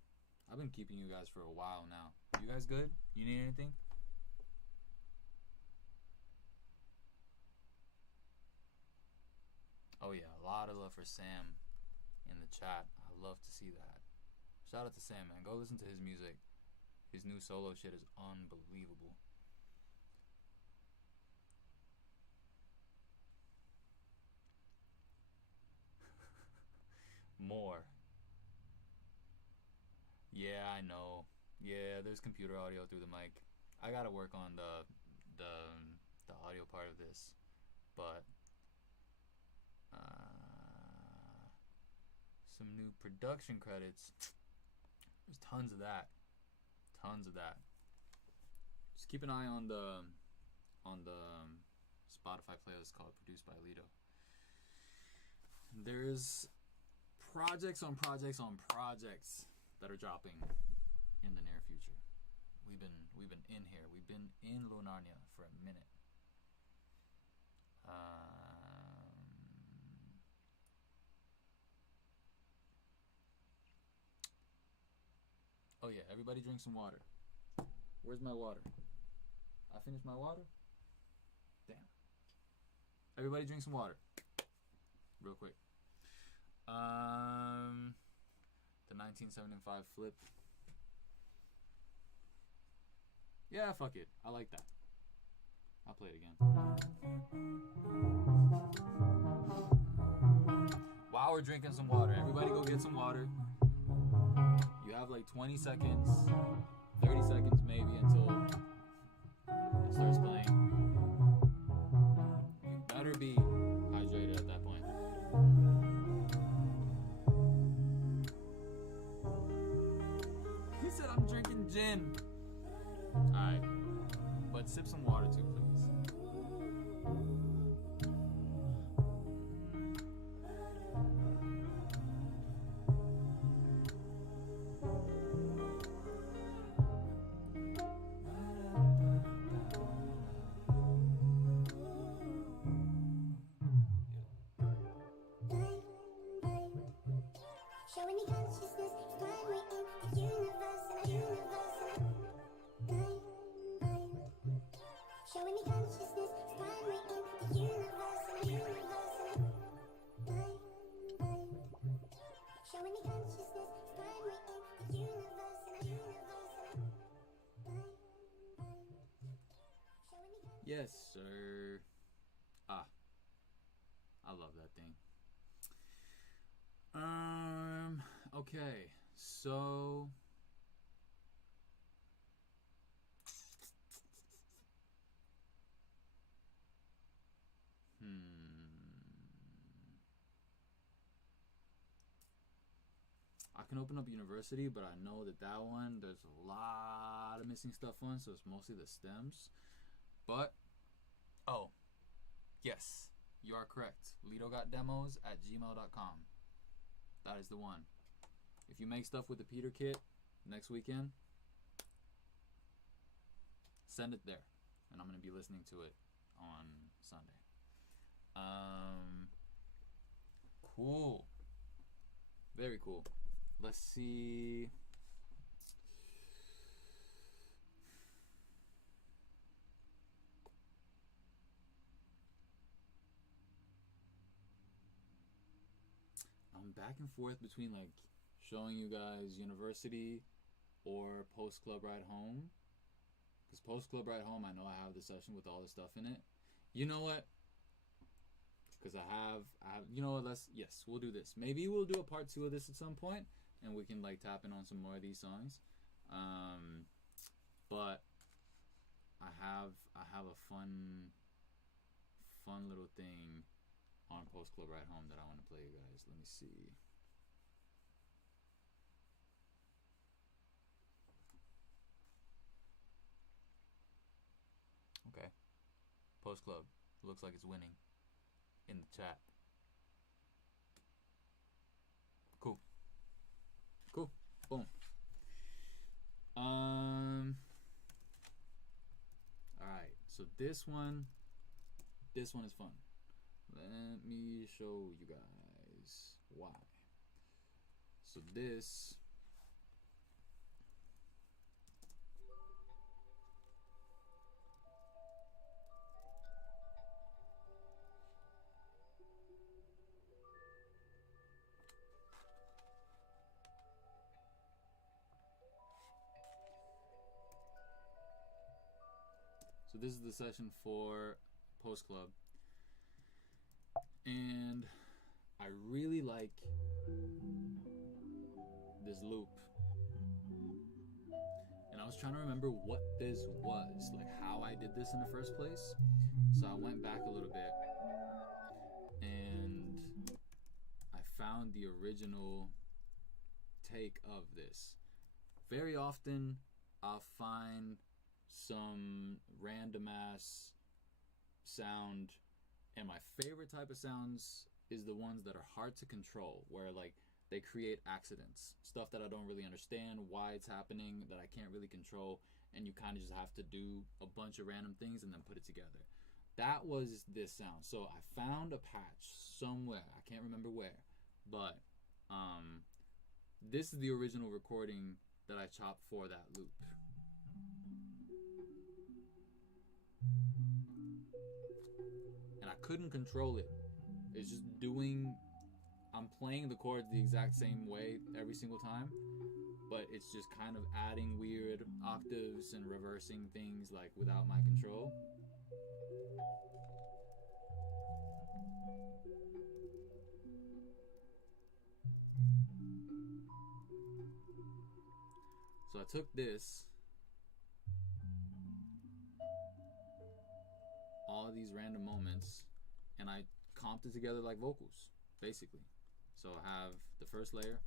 I've been keeping you guys for a while now. You guys good? You need anything? Oh yeah, a lot of love for Sam in the chat. I love to see that. Shout out to Sam, man. Go listen to his music. His new solo shit is unbelievable. More. Yeah, I know. Yeah, there's computer audio through the mic. I gotta work on the audio part of this, but some new production credits. There's tons of that. Just keep an eye on the Spotify playlist called Produced by Alito. There's projects on projects on projects that are dropping in the near future. We've been in here. We've been in Lunarnia for a minute. Oh yeah, everybody drink some water. Where's my water? I finished my water? Damn. Everybody drink some water. Real quick. The 1975 flip. Yeah, fuck it. I like that. I'll play it again. we're drinking some water. Everybody go get some water. You have like 20 seconds, 30 seconds maybe until it starts playing. You better be hydrated at that point. He said I'm drinking gin. Alright. But sip some water too, please. Showing me consciousness, blind waiting, the universe and the universe and blind. Showing me consciousness, blind waiting, the universe and the universe and blind. Showing me consciousness, blind waiting, the universe and the universe and blind. Yes, sir. Ah. I love that thing. Okay, so I can open up university, but I know that one there's a lot of missing stuff on, so it's mostly the stems. But oh, yes, you are correct. LitoGotDemos@gmail.com. That is the one. If you make stuff with the Peder kit next weekend, send it there, and I'm gonna be listening to it on Sunday. Cool. Very cool. Let's see. I'm back and forth between like showing you guys university or post club ride home. Because post club ride home, I know I have the session with all the stuff in it. You know what? Because I have, you know what? Yes, we'll do this. Maybe we'll do a part 2 of this at some point, and we can like tap in on some more of these songs. But I have a fun little thing on Post Club Ride Home that I want to play you guys. Let me see. Okay. Post Club looks like it's winning in the chat. Cool. Cool. Boom. Alright, so this one is fun. Let me show you guys why. So this is the session for Post Club. And I really like this loop. And I was trying to remember what this was, like how I did this in the first place. So I went back a little bit and I found the original take of this. Very often I'll find some random ass sound, and my favorite type of sounds is the ones that are hard to control, where like they create accidents, stuff that I don't really understand why it's happening, that I can't really control, and you kind of just have to do a bunch of random things and then put it together. That was this sound. So I found a patch somewhere, I can't remember where, but this is the original recording that I chopped for that loop. And I couldn't control it. It's just I'm playing the chords the exact same way every single time, but it's just kind of adding weird octaves and reversing things like without my control. I took this, all of these random moments, and I comped it together like vocals, basically. So I have the first layer.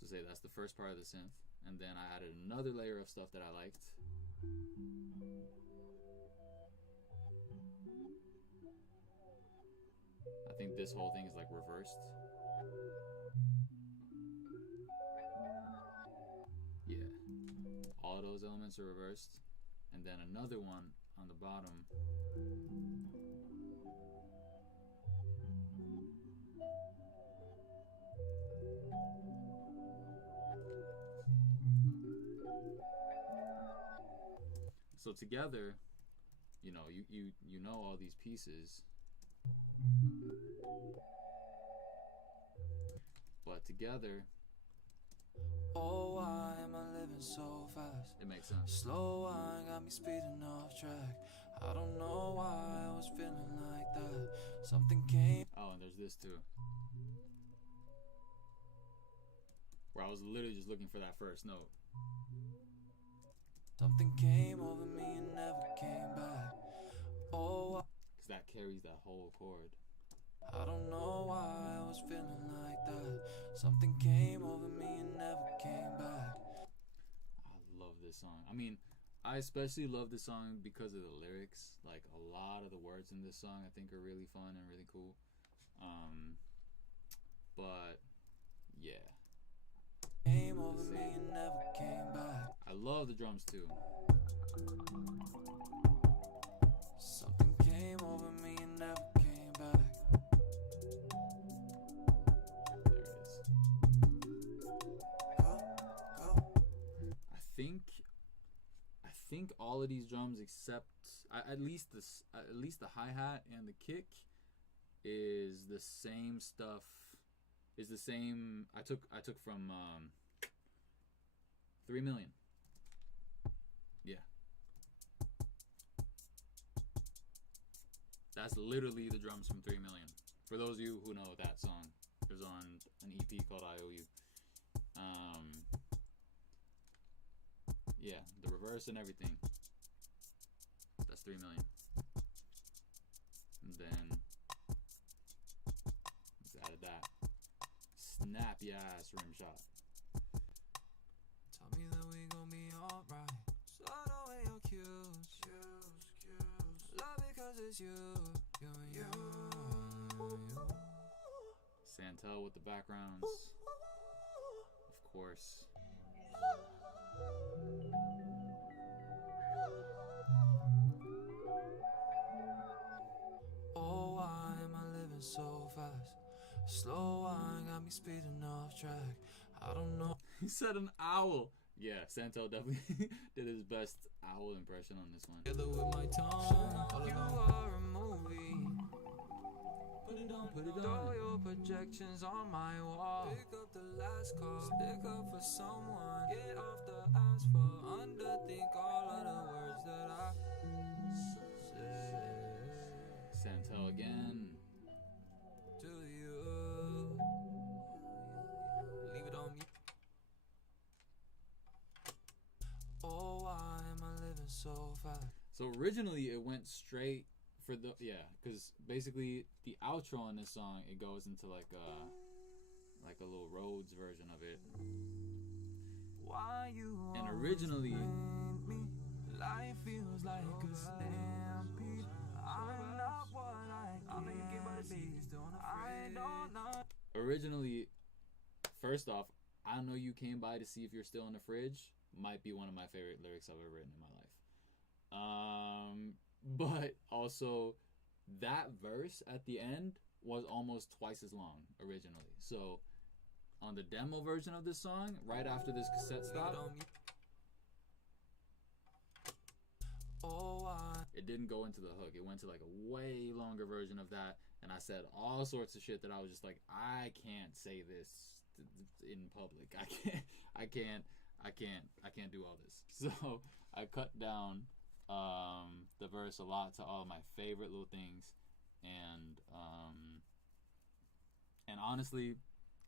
So say that's the first part of the synth. And then I added another layer of stuff that I liked. I think this whole thing is like reversed. Yeah. All of those elements are reversed. And then another one on the bottom. So together, you know, you know all these pieces, but together, Oh, why am I living so fast? it makes sense. Slow wine got me speeding off track. I don't know why I was feeling like that. Something came. Oh, and there's this too, where I was literally just looking for that first note. Something came over me and never came back. Oh, Because that carries that whole chord. I don't know why I was feeling like that. Something came over me and never came back. I love this song. I mean, I especially love this song because of the lyrics. Like, a lot of the words in this song I think are really fun and really cool. But, yeah. Came over me and never came back. I love the drums too. Something came over me and never came back. There it is. I think all of these drums except at least the hi-hat and the kick is the same stuff. Is the same I took from 3 Million. Yeah. That's literally the drums from 3 Million. For those of you who know that song, it was on an EP called IOU. Yeah, the reverse and everything. That's 3 Million. And then let's add that. Snappy ass rim shot. Tell me that we gon' be alright. Slide away your cues. Love because it's you. You. Santel with the backgrounds. Of course. Oh, why am I living so fast? Slow wine got me speeding off track. I don't know. He said an owl. Yeah, Santel definitely did his best owl impression on this one. Together with my tongue, you are a movie. Put it on. Throw your projections on my wall. Pick up the last call. Stick up for someone. Get off the asphalt. Underthink all of the words that I say. Santel again. To you. Leave it on me. Oh, why am I living so fast? So originally it went straight for the because basically the outro on this song, it goes into like a little Rhodes version of it. Why you And originally me? Life feels like a stampede. I'm not what I don't know. Originally, first off, I know you came by to see if you're still in the fridge. Might be one of my favorite lyrics I've ever written in my life. But also, that verse at the end was almost twice as long originally. So, on the demo version of this song, right after this cassette stop, it didn't go into the hook. It went to like a way longer version of that, and I said all sorts of shit that I was just like, I can't say this in public. I can't do all this. So I cut down the verse a lot to all of my favorite little things, and honestly,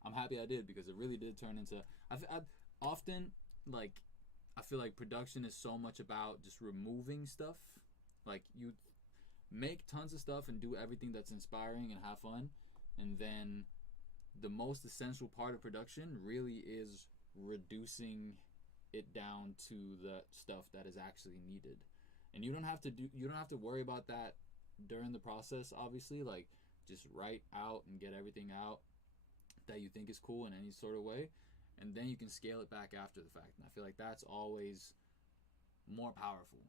I'm happy I did, because it really did turn into. I often, like, I feel like production is so much about just removing stuff. Like, you make tons of stuff and do everything that's inspiring and have fun, and then the most essential part of production really is reducing it down to the stuff that is actually needed. And you don't have to worry about that during the process, obviously. Like, just write out and get everything out that you think is cool in any sort of way, and then you can scale it back after the fact. And I feel like that's always more powerful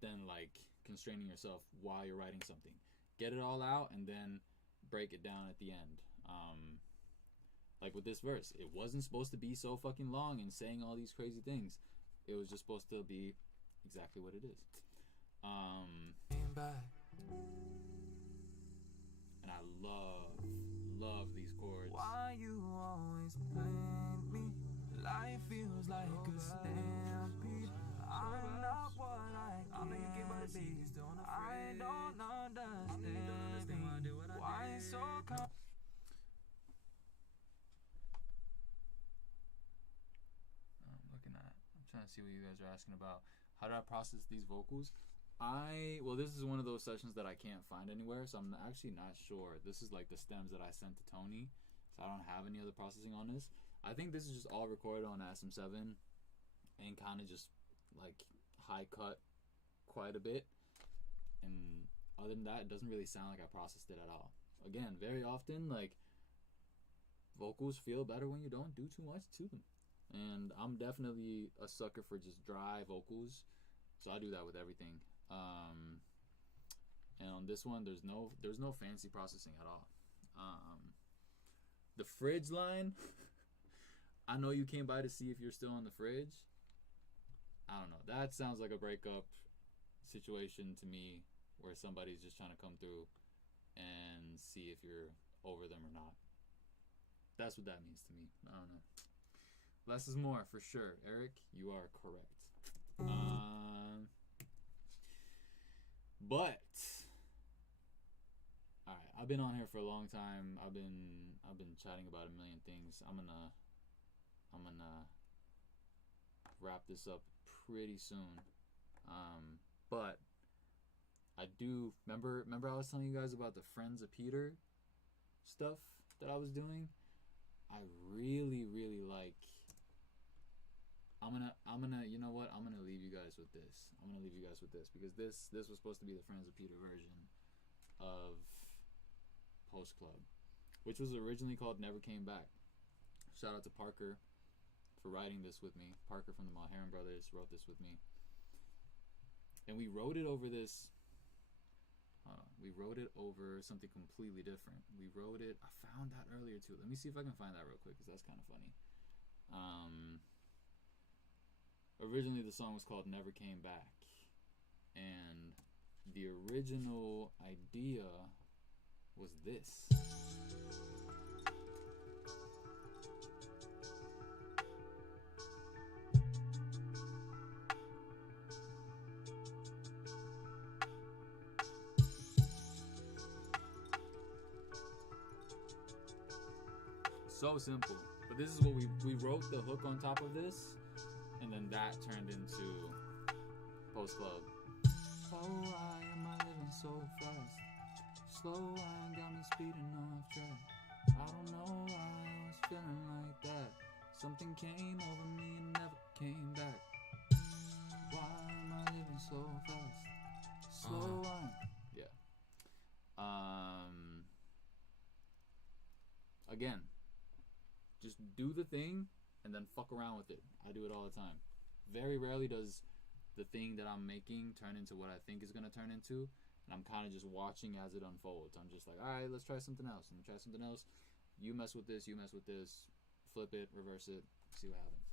than like constraining yourself while you're writing something. Get it all out and then break it down at the end. Like with this verse, it wasn't supposed to be so fucking long and saying all these crazy things. It was just supposed to be exactly what it is. And I love these chords. Why you always blame me? Life feels like a stampede. I'm not what I know you came by the beast. I don't understand me. Why so come? I'm trying to see what you guys are asking about. How did I process these vocals? This is one of those sessions that I can't find anywhere, so I'm actually not sure. This is like the stems that I sent to Tony, so I don't have any other processing on this. I think this is just all recorded on SM7 and kind of just like high cut quite a bit. And other than that, it doesn't really sound like I processed it at all. Again, very often, like, vocals feel better when you don't do too much to them. And I'm definitely a sucker for just dry vocals, so I do that with everything. And on this one, there's no fancy processing at all. The fridge line, I know you came by to see if you're still on the fridge. I don't know. That sounds like a breakup situation to me, where somebody's just trying to come through and see if you're over them or not. That's what that means to me. I don't know. Less is more, for sure. Eric, you are correct. But all right, I've been on here for a long time. I've been chatting about a million things. I'm gonna wrap this up pretty soon. But I do remember I was telling you guys about the Friends of Peder stuff that I was doing. I really like. I'm gonna you know what? I'm gonna leave you guys with this. Because this was supposed to be the Friends of Peder version of Post Club, which was originally called Never Came Back. Shout out to Parker for writing this with me. Parker from the Mulheron Brothers wrote this with me. And we wrote it over this. We wrote it over something completely different. We wrote it. I found that earlier too. Let me see if I can find that real quick, because that's kind of funny. Originally, the song was called Never Came Back, and the original idea was this. So simple, but this is what we wrote the hook on top of this, and then that turned into Post Club. Oh, why am I living so fast? Slow wine got me speeding off track. I don't know why I was feeling like that. Something came over me and never came back. Why am I living so fast? Slow wine. Yeah. Again, just do the thing and then fuck around with it. I do it all the time. Very rarely does the thing that I'm making turn into what I think is going to turn into, and I'm kind of just watching as it unfolds. I'm just like, all right, let's try something else. And try something else. You mess with this, flip it, reverse it, see what happens.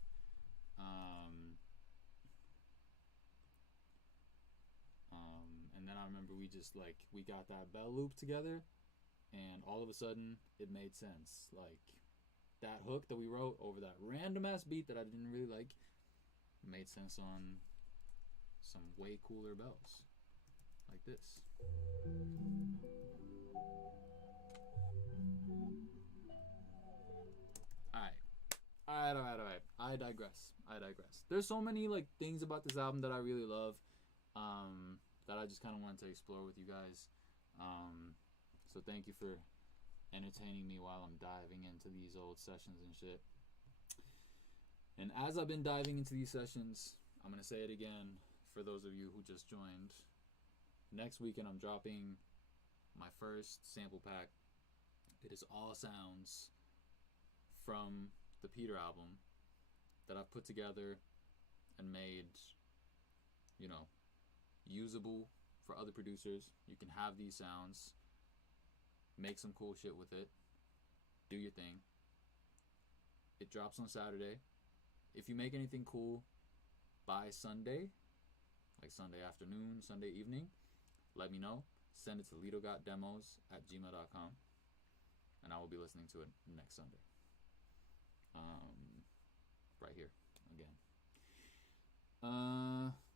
And then I remember we got that bell loop together, and all of a sudden it made sense. Like, that hook that we wrote over that random ass beat that I didn't really like made sense on some way cooler bells, like this. Alright. I digress. There's so many like things about this album that I really love, that I just kind of wanted to explore with you guys. So thank you for entertaining me while I'm diving into these old sessions and shit. And as I've been diving into these sessions, I'm gonna say it again for those of you who just joined. Next weekend I'm dropping my first sample pack. It is all sounds from the Peder album that I've put together and made, you know, usable for other producers. You can have these sounds, make some cool shit with it, do your thing. It drops on Saturday. If you make anything cool by Sunday, like Sunday afternoon, Sunday evening, let me know. Send it to lidogotdemos@gmail.com, and I will be listening to it next Sunday. Right here again.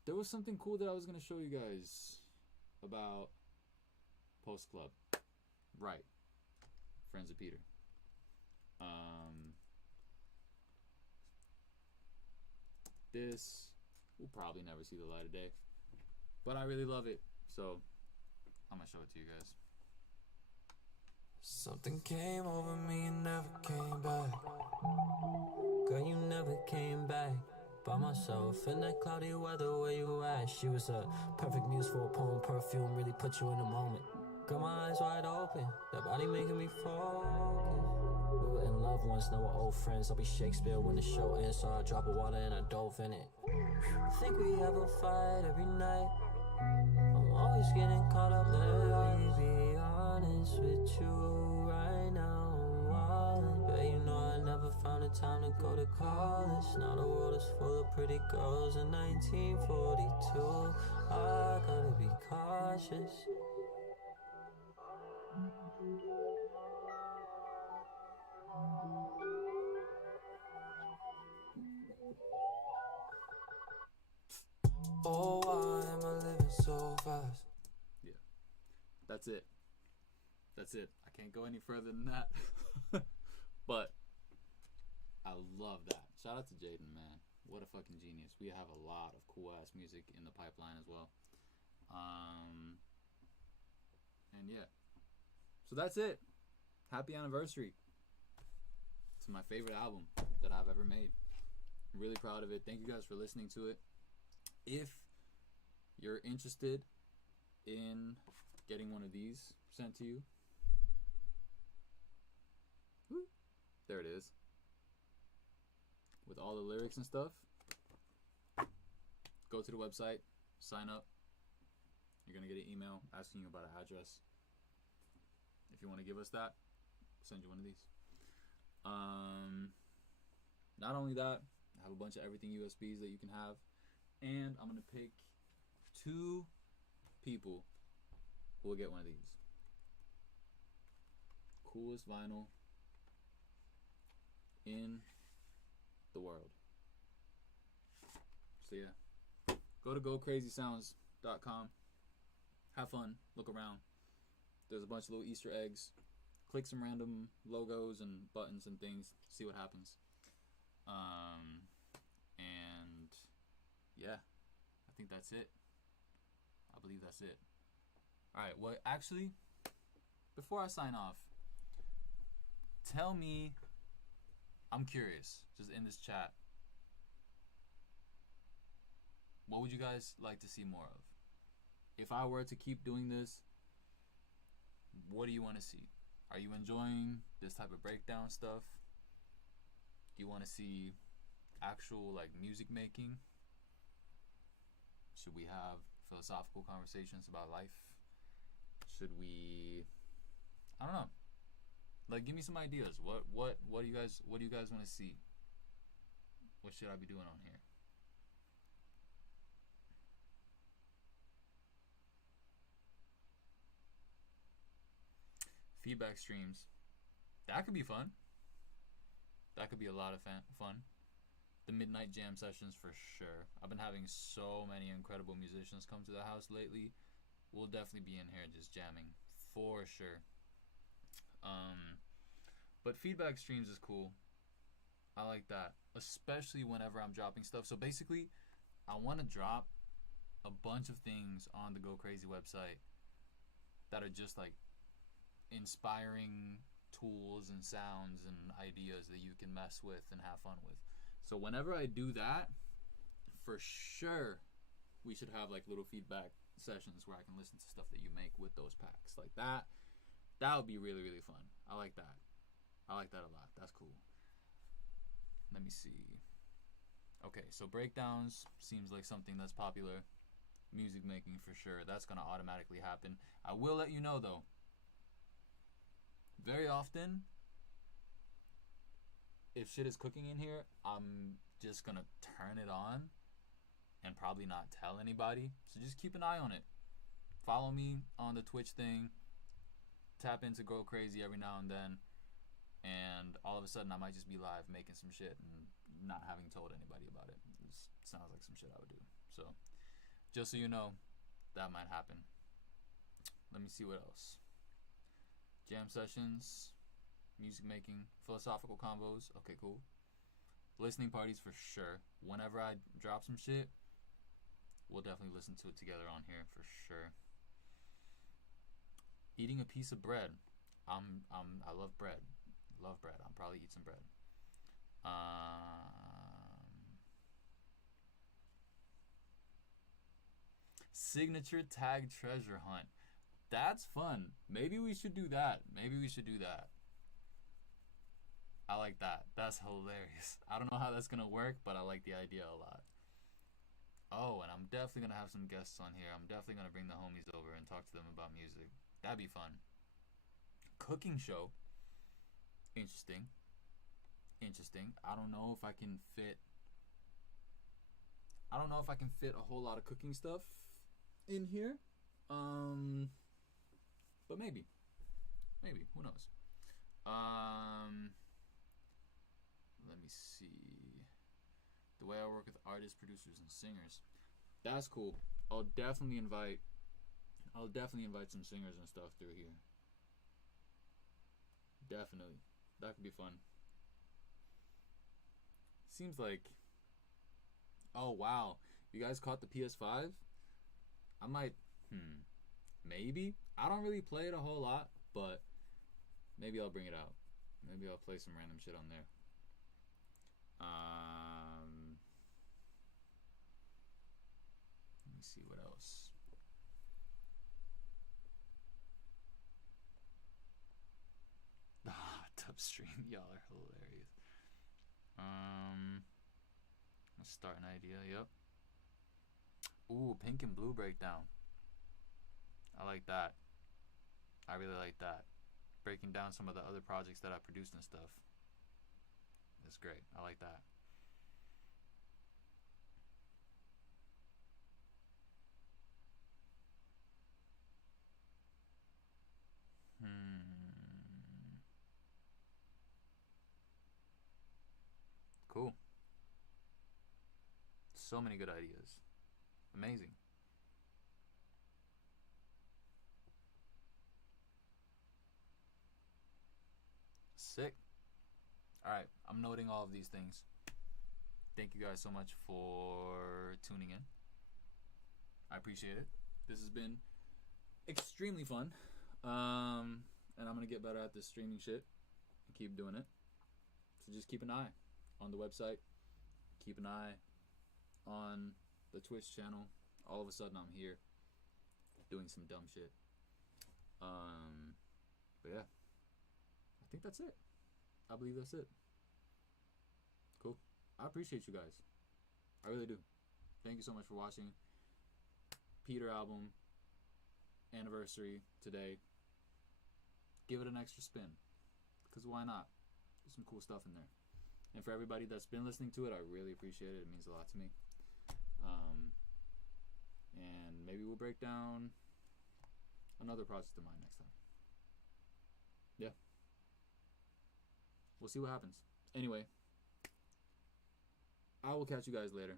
There was something cool that I was gonna show you guys about Post Club. Right, friends of Peder. This will probably never see the light of day, but I really love it, so I'm gonna show it to you guys. Something came over me and never came back. Girl, you never came back. By myself in that cloudy weather, where you at? She was a perfect muse for a poem. Perfume really put you in the moment. Got my eyes wide open, that body making me focus. We were in love once, now we're old friends. I'll be Shakespeare when the show ends, so I drop of water and I dove in it. Think we have a fight every night. I'm always getting caught up, let me be honest with you right now. Bet you know I never found the time to go to college. Now the world is full of pretty girls in 1942. I gotta be cautious. Oh, why am I living so fast? Yeah, that's it. I can't go any further than that. But I love that. Shout out to Jaden, man. What a fucking genius. We have a lot of cool ass music in the pipeline as well. And yeah. So that's it. Happy anniversary. It's my favorite album that I've ever made. I'm really proud of it. Thank you guys for listening to it. If you're interested in getting one of these sent to you, there it is, with all the lyrics and stuff, go to the website, sign up. You're gonna get an email asking you about an address. If you want to give us that, send you one of these. Not only that, I have a bunch of everything USBs that you can have, and I'm gonna pick 2 people who will get one of these. Coolest vinyl in the world. So yeah, go to gocrazysounds.com, have fun, look around. There's a bunch of little Easter eggs. Click some random logos and buttons and things, see what happens. And yeah, I think that's it. I believe that's it. Alright, well, actually, before I sign off, tell me, I'm curious, just in this chat, what would you guys like to see more of? If I were to keep doing this, what do you want to see? Are you enjoying this type of breakdown stuff? Do you want to see actual like music making? Should we have philosophical conversations about life? Should we, I don't know, like, give me some ideas. What do you guys want to see? What should I be doing on here? Feedback streams, that could be fun. That could be a lot of fun. the midnight jam sessions for sure. I've been having so many incredible musicians come to the house lately. We'll definitely be in here just jamming for sure. But feedback streams is cool. I like that, especially whenever I'm dropping stuff. So basically, I want to drop a bunch of things on the Go Crazy website that are just like inspiring tools and sounds and ideas that you can mess with and have fun with. So whenever I do that, for sure, we should have like little feedback sessions where I can listen to stuff that you make with those packs. Like that would be really, really fun. I like that. I like that a lot. That's cool. Let me see. Okay, so breakdowns seems like something that's popular. Music making for sure. That's going to automatically happen. I will let you know though. Very often, if shit is cooking in here, I'm just going to turn it on and probably not tell anybody. So just keep an eye on it. Follow me on the Twitch thing. Tap into Go Crazy every now and then. And all of a sudden, I might just be live making some shit and not having told anybody about it. It sounds like some shit I would do. So, just so you know, that might happen. Let me see what else. Jam sessions, music making, philosophical combos. Okay, cool. Listening parties for sure. Whenever I drop some shit, we'll definitely listen to it together on here for sure. Eating a piece of bread. I love bread. Love bread. I'll probably eat some bread. Signature tag treasure hunt. That's fun. Maybe we should do that. I like that. That's hilarious. I don't know how that's gonna work, but I like the idea a lot. Oh, and I'm definitely gonna have some guests on here. I'm definitely gonna bring the homies over and talk to them about music. That'd be fun. Cooking show. Interesting. I don't know if I can fit a whole lot of cooking stuff in here. But maybe. Who knows? Let me see. The way I work with artists, producers, and singers. That's cool. I'll definitely invite some singers and stuff through here. Definitely. That could be fun. Seems like... Oh, wow. You guys caught the PS5? I might... Maybe? I don't really play it a whole lot, but maybe I'll bring it out. Maybe I'll play some random shit on there. Let me see what else. The hot tub stream. Y'all are hilarious. Let's start an idea. Yep. Ooh, pink and blue breakdown. I like that. I really like that. Breaking down some of the other projects that I produced and stuff. That's great. I like that. Cool. So many good ideas. Amazing. Sick. Alright, I'm noting all of these things. Thank you guys so much for tuning in. I appreciate it. This has been extremely fun. And I'm going to get better at this streaming shit and keep doing it. So just keep an eye on the website. Keep an eye on the Twitch channel. All of a sudden I'm here doing some dumb shit. But yeah, I think that's it. I believe that's it. Cool. I appreciate you guys. I really do. Thank you so much for watching. Peder album anniversary today. Give it an extra spin, because why not? There's some cool stuff in there. And for everybody that's been listening to it, I really appreciate it. It means a lot to me. And maybe we'll break down another project of mine next time. Yeah. We'll see what happens. Anyway, I will catch you guys later.